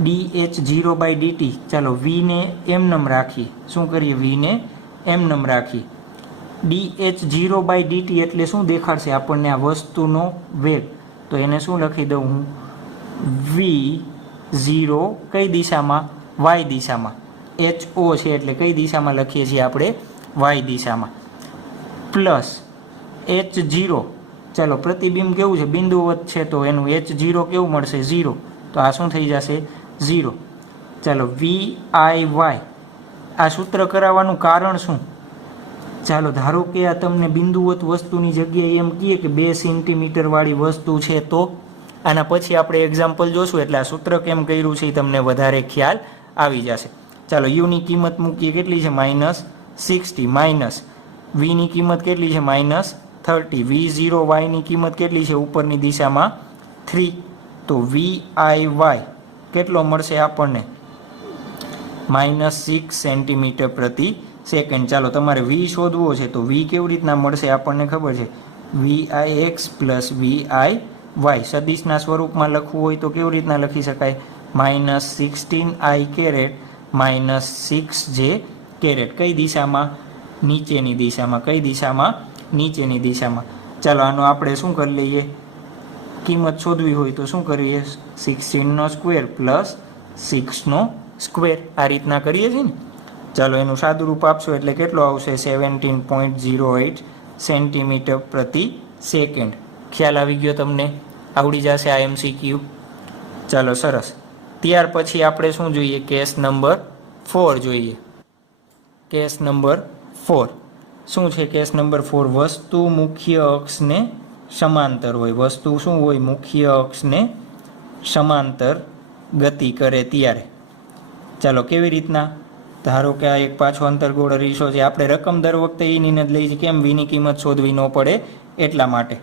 DH0 by dt. ચાલો વીને એમનેમ રાખીએ. શું કરીએ? વીને એમનેમ રાખીએ. DH0 બાય dt એટલે શું દેખાડશે આપણને? આ વસ્તુનો વેગ. તો એને શું લખી દઉં હું? V0 કઈ દિશામાં? y દિશામાં. HO છે એટલે કઈ દિશામાં લખીએ છીએ આપણે? y દિશામાં. Plus H0. ચાલો પ્રતિબિંબ કેવું છે? બિંદુવત છે, તો એનું H0 કેવું મળશે? 0. તો આ શું થઈ જશે? 0. ચાલો VIY. આ સૂત્ર કરાવવાનું કારણ શું? ચાલો ધારો કે આ તમને બિંદુવત વસ્તુની જગ્યાએ એમ કહીએ કે 2 સેન્ટીમીટર વાળી વસ્તુ છે, તો આના પછી આપણે એક્ઝામ્પલ જોશું એટલે આ સૂત્ર કેમ કર્યું છે એ તમને વધારે ખ્યાલ આવી જશે. ચાલો યુની કિંમત મૂકીએ, કેટલી છે? -60. માઇનસ વીની કિંમત કેટલી છે? -30. V0yની કિંમત કેટલી છે? ઉપરની દિશામાં 3. તો VIY કેટલો મળશે આપણને? -6 સેન્ટીમીટર પ્રતિ સેકન્ડ. ચાલો તમારે V શોધવો છે તો V કેવી રીતના મળશે આપણને ખબર છે? VIX plus VIY. સદિશના સ્વરૂપમાં લખવું હોય તો કેવી રીતના લખી શકાય? -16i caret -6j caret. કઈ દિશામાં? નીચેની દિશામાં. કઈ દિશામાં? નીચેની દિશામાં. ચાલો આનો આપણે શું કરી લઈએ? કિંમત શોધવી હોય તો શું કરીએ? 16નો સ્ક્વેર પ્લસ 6નો સ્ક્વેર. આ રીતના કરીએ છીએ ને. ચાલો એનું સાદુરૂપ આપશો એટલે કેટલો આવશે? 17.08 સેન્ટીમીટર પ્રતિ સેકન્ડ. ખ્યાલ આવી ગયો તમને? આવડી જશે આ MCQ. ચાલો સરસ. ત્યાર પછી આપણે શું જોઈએ? કેસ નંબર 4 જોઈએ. કેસ નંબર 4 શું છે? કેસ નંબર 4, વસ્તુ મુખ્ય અક્ષને સમાંતર હોય. વસ્તુ શું હોય? મુખ્ય અક્ષને સમાંતર ગતિ કરે ત્યારે. ચાલો કેવી રીતના? ધારો કે આ એક પાછો અંતર્ગોળ અરીસો છે. આપણે રકમ દર વખતે એની જ લઈએ છીએ. કેમ? વીની કિંમત શોધવી ન પડે એટલા માટે.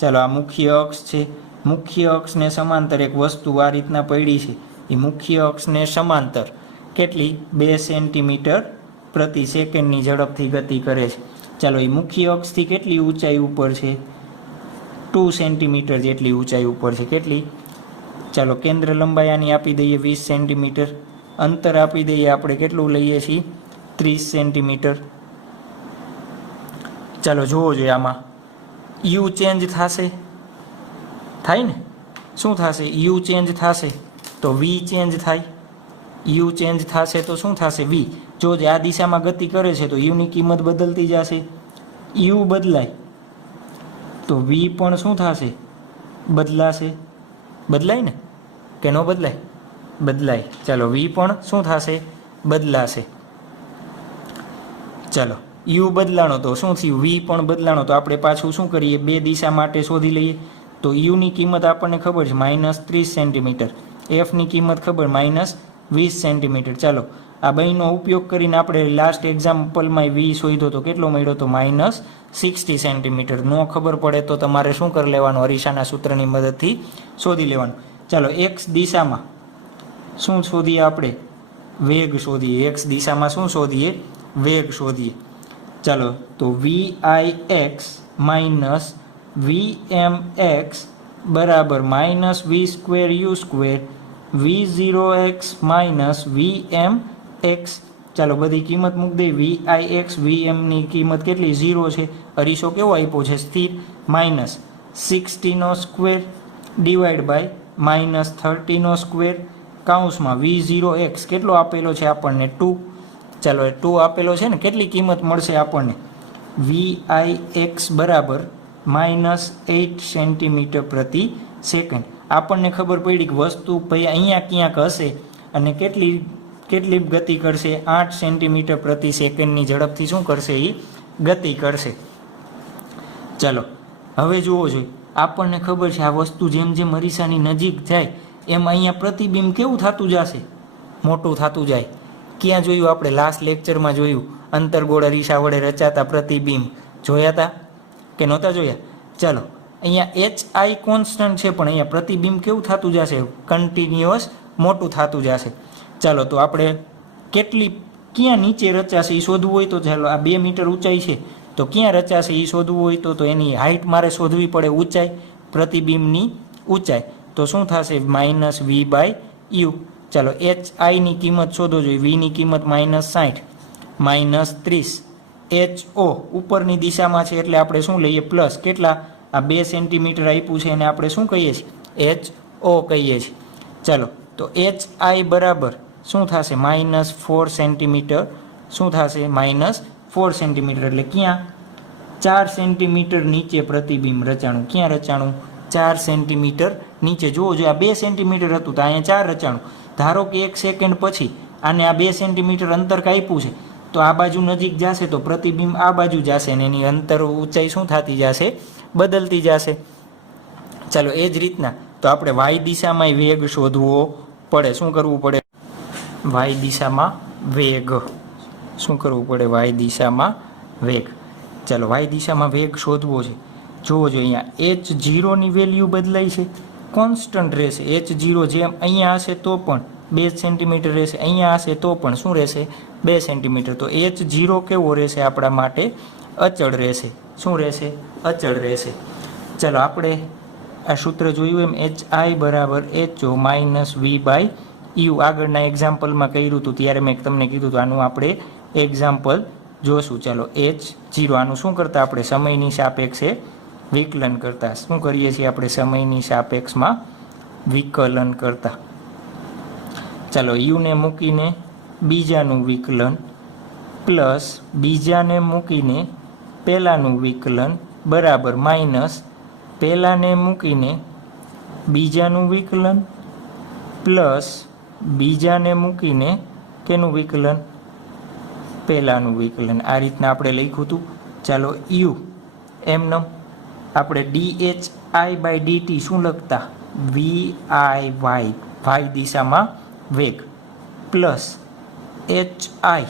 ચાલો આ મુખ્ય અક્ષ છે. મુખ્ય અક્ષને સમાંતર એક વસ્તુ આ રીતના પડી છે. એ મુખ્ય અક્ષને સમાંતર કેટલી? 2 સેન્ટીમીટર પ્રતિ સેકન્ડની ઝડપથી ગતિ કરે છે. ચાલો એ મુખ્ય અક્ષથી કેટલી ઊંચાઈ ઉપર છે? 2 સેન્ટીમીટર જેટલી ઊંચાઈ ઉપર છે. કેટલી? ચાલો કેન્દ્ર લંબાઈ આની આપી દઈએ 20 સેન્ટીમીટર. અંતર આપી દઈએ આપણે કેટલું લઈએ છીએ? 30 સેન્ટીમીટર. ચાલો જોવો જોઈએ આમાં યુ ચેન્જ થશે, થાય ને? શું થશે? યુ ચેન્જ થશે તો વી ચેન્જ થાય. યુ ચેન્જ થશે તો શું થશે? વી. જો આ દિશામાં ગતિ કરે છે તો યુની કિંમત બદલતી જશે. યુ બદલાય તો વી પણ શું થશે? બદલાશે. બદલાય ને કે ન બદલાય? બદલાય. ચાલો વી પણ શું થશે? બદલાશે. ચાલો યુ બદલાણો તો શું થયું? વી પણ બદલાણો તો આપણે પાછું શું કરીએ? બે દિશા માટે શોધી લઈએ. તો યુની કિંમત આપણને ખબર છે -30 સેન્ટીમીટર, એફની કિંમત ખબર -20 સેન્ટીમીટર. ચાલો આ બેનો ઉપયોગ કરીને આપણે લાસ્ટ એક્ઝામ્પલમાં વી શોધ્યો તો કેટલો મળ્યો? તો -60 સેન્ટીમીટર. ન ખબર પડે તો તમારે શું કરી લેવાનું? અરીસાના સૂત્રની મદદથી શોધી લેવાનું. ચાલો એક્સ દિશામાં શું શોધીએ આપણે? વેગ શોધીએ. એક્સ દિશામાં શું શોધીએ? વેગ શોધીએ. ચાલો તો VIX માઇનસ VMX બરાબર -v²u² v0x માઇનસ VMX. ચાલો બધી કિંમત મૂકી દઈએ. VIX VMની કિંમત કેટલી? 0 છે. અરીસો કેવો આપ્યો છે? સ્થિર. -60² ડિવાઈડ બાય -30² કૌંસમાં v0x કેટલો આપેલો છે આપણને? 2. ચાલો 2 આપેલો છે ને. કેટલી કિંમત મળશે આપણને? VIX બરાબર -8 સેન્ટીમીટર પ્રતિ સેકન્ડ. આપણને ખબર પડી કે વસ્તુ ભાઈ અહીંયા ક્યાંક હશે અને કેટલી ગતિ કરશે? 8 સેન્ટીમીટર પ્રતિ સેકન્ડની ઝડપથી શું કરશે? એ ગતિ કરશે. ચાલો હવે જુઓ જોઈએ. આપણને ખબર છે આ વસ્તુ જેમ જેમ અરીસાની નજીક જાય એમ અહીંયા પ્રતિબિંબ કેવું થતું જશે? મોટું થતું જાય. ક્યાં જોયું આપણે? લાસ્ટ લેક્ચરમાં જોયું. અંતર્ગોળ અરીસા વડે રચાતા પ્રતિબિંબ જોયા હતા કે નહોતા જોયા? ચાલો અહીંયા HI કોન્સ્ટન્ટ છે પણ અહીંયા પ્રતિબિંબ કેવું થતું જશે? કન્ટિન્યુઅસ મોટું થતું જશે. ચાલો તો આપણે ક્યાં નીચે રચાશે એ શોધવું હોય તો ચાલો આ 2 મીટર ઊંચાઈ છે તો ક્યાં રચાશે એ શોધવું હોય તો એની હાઇટ મારે શોધવી પડે. ઊંચાઈ, પ્રતિબિંબની ઊંચાઈ. તો શું થશે? -v/u. ચાલો HIની કિંમત શોધો જોઈએ. વીની કિંમત -60 -30. HO ઉપરની દિશામાં છે એટલે આપણે શું લઈએ? પ્લસ. કેટલા? આ 2 સેન્ટીમીટર આપ્યું છે અને આપણે શું કહીએ છીએ? HO કહીએ છીએ. ચાલો તો HI બરાબર શું થશે? -4 સેન્ટીમીટર. શું થશે? -4 સેન્ટીમીટર એટલે ક્યાં? 4 સેન્ટીમીટર નીચે પ્રતિબિંબ રચાણું. ક્યાં રચાણું? 4 સેન્ટીમીટર નીચે. જુઓ જો આ 2 સેન્ટીમીટર હતું તો અહીંયા 4 રચાણું. ધારો કે 1 સેકન્ડ પછી આને આ 2 સેન્ટીમીટર અંતર કાપ્યું છે તો આ બાજુ નજીક જશે તો પ્રતિબિંબ આ બાજુ જશે અને એની અંતર ઊંચાઈ શું થતી જશે? બદલતી જશે. ચાલો એ જ રીતના તો આપણે વાય દિશામાં વેગ શોધવો પડે. શું કરવું પડે? વાય દિશામાં વેગ. શું કરવું પડે? વાય દિશામાં વેગ. ચાલો વાય દિશામાં વેગ શોધવો છે. જુઓ જો અહીંયા H0ની વેલ્યુ બદલાય છે, કોન્સ્ટન્ટ રહેશે. H0 જેમ અહીંયા હશે તો પણ 2 સેન્ટીમીટર રહેશે, અહીંયા હશે તો પણ શું રહેશે? 2 સેન્ટીમીટર. તો H0 કેવો રહેશે આપણા માટે? અચળ રહેશે. શું રહેશે? અચળ રહેશે. ચાલો આપણે આ સૂત્ર જોયું એમ HI બરાબર HO માઇનસ v/u. આગળના એક્ઝામ્પલમાં કર્યું હતું ત્યારે મેં તમને કીધું હતું આનું આપણે એક્ઝામ્પલ જોશું. ચાલો H0 આનું શું કરતા આપણે? સમયની સાપેક્ષે વિકલન કરતા. શું કરીએ છીએ આપણે? સમયની સાપેક્ષમાં વિકલન કરતા. ચાલો યુને મૂકીને બીજાનું વિકલન પ્લસ બીજાને મૂકીને પહેલાંનું વિકલન બરાબર માઇનસ પહેલાંને મૂકીને બીજાનું વિકલન પ્લસ બીજાને મૂકીને કેનું વિકલન? પહેલાંનું વિકલન. આ રીતના આપણે લખ્યું હતું. ચાલો યુ એમનો આપણે dHI/dt શું લખતા? VIY વાય દિશામાં વેગ પ્લસ HI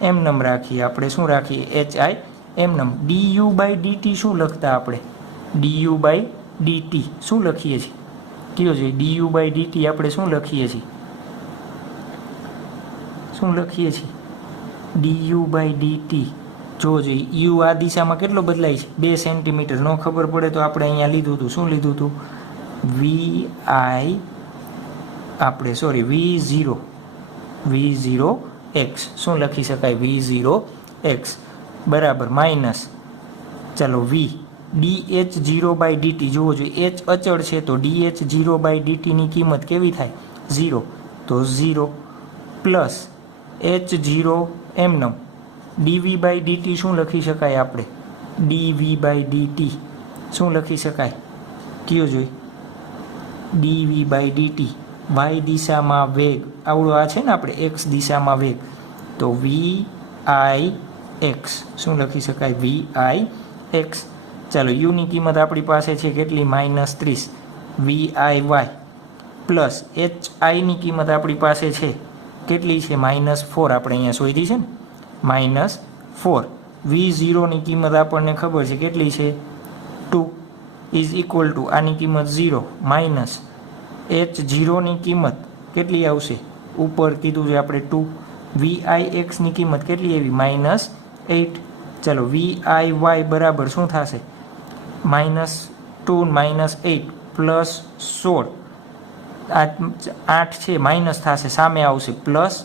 એમનમ રાખીએ આપણે. શું રાખીએ? HI એમનમ. DU/dt શું લખતા આપણે? DU/dt શું લખીએ છીએ? કયો છે? DU/dt આપણે શું લખીએ છીએ? શું લખીએ છીએ? DU/dt જો જોઈએ યુ આ દિશામાં કેટલો બદલાય છે 2 સેન્ટીમીટર. ન ખબર પડે તો આપણે અહીંયા લીધું હતું, શું લીધું હતું? વી આઈ આપણે V0 x શું લખી શકાય? V0 x બરાબર માઇનસ ચાલો v dH0/dt. જુઓ જોઈએ h અચળ છે તો dH0/dt ની કિંમત કેવી થાય? 0. તો 0 પ્લસ H0 એમનેમ dV/dt શું લખી શકાય આપણે? dV/dt શું લખી શકાય? કયો જોઈ? dV/dt y દિશામાં વેગ આવડો આ છે ને આપણે x દિશામાં વેગ, તો VIx શું લખી શકાય? VIx. ચાલો u ની કિંમત આપણી પાસે છે કેટલી? -30 VIY પ્લસ HI ની કિંમત આપણી પાસે છે કેટલી છે? -4. આપણે અહીંયા શોધી છે ને -4. V0 ની કિંમત આપણને ખબર છે કેટલી છે? 2 ઇઝ ઇક્વલ ટુ આની કિંમત 0 માઇનસ H0 ની કિંમત કેટલી આવશે? ઉપર કીધું છે આપણે 2. VIX ની કિંમત કેટલી આવી? -8. ચાલો VIY બરાબર શું થશે? -2 -8 પ્લસ 16. આ 8 છે માઇનસ થશે, સામે આવશે +8.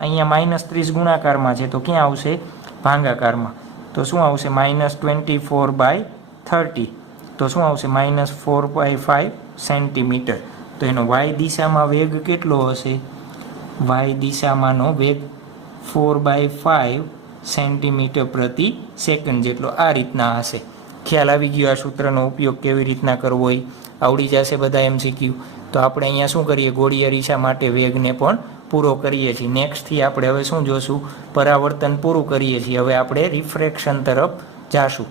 અહીંયા -30 ગુણાકારમાં છે તો ક્યાં આવશે? ભાગાકારમાં. તો શું આવશે? -24/30. તો શું આવશે? -4/5 સેન્ટીમીટર. તો એનો y દિશામાં વેગ કેટલો હશે? y દિશામાંનો વેગ 4/5 સેન્ટીમીટર પ્રતિ સેકન્ડ જેટલો આ રીતના હશે. ખ્યાલ આવી ગયો આ સૂત્રનો ઉપયોગ કેવી રીતના કરવો હોય? આવડી જશે બધા MCQ. તો આપણે અહીંયા શું કરીએ? ગોળીય અરીસા માટે વેગને પણ પૂરો કરીએ છીએ. નેક્સ્ટથી આપણે હવે શું જોશું? પરાવર્તન પૂરું કરીએ છીએ. હવે આપણે રિફ્રેક્શન તરફ જાશું.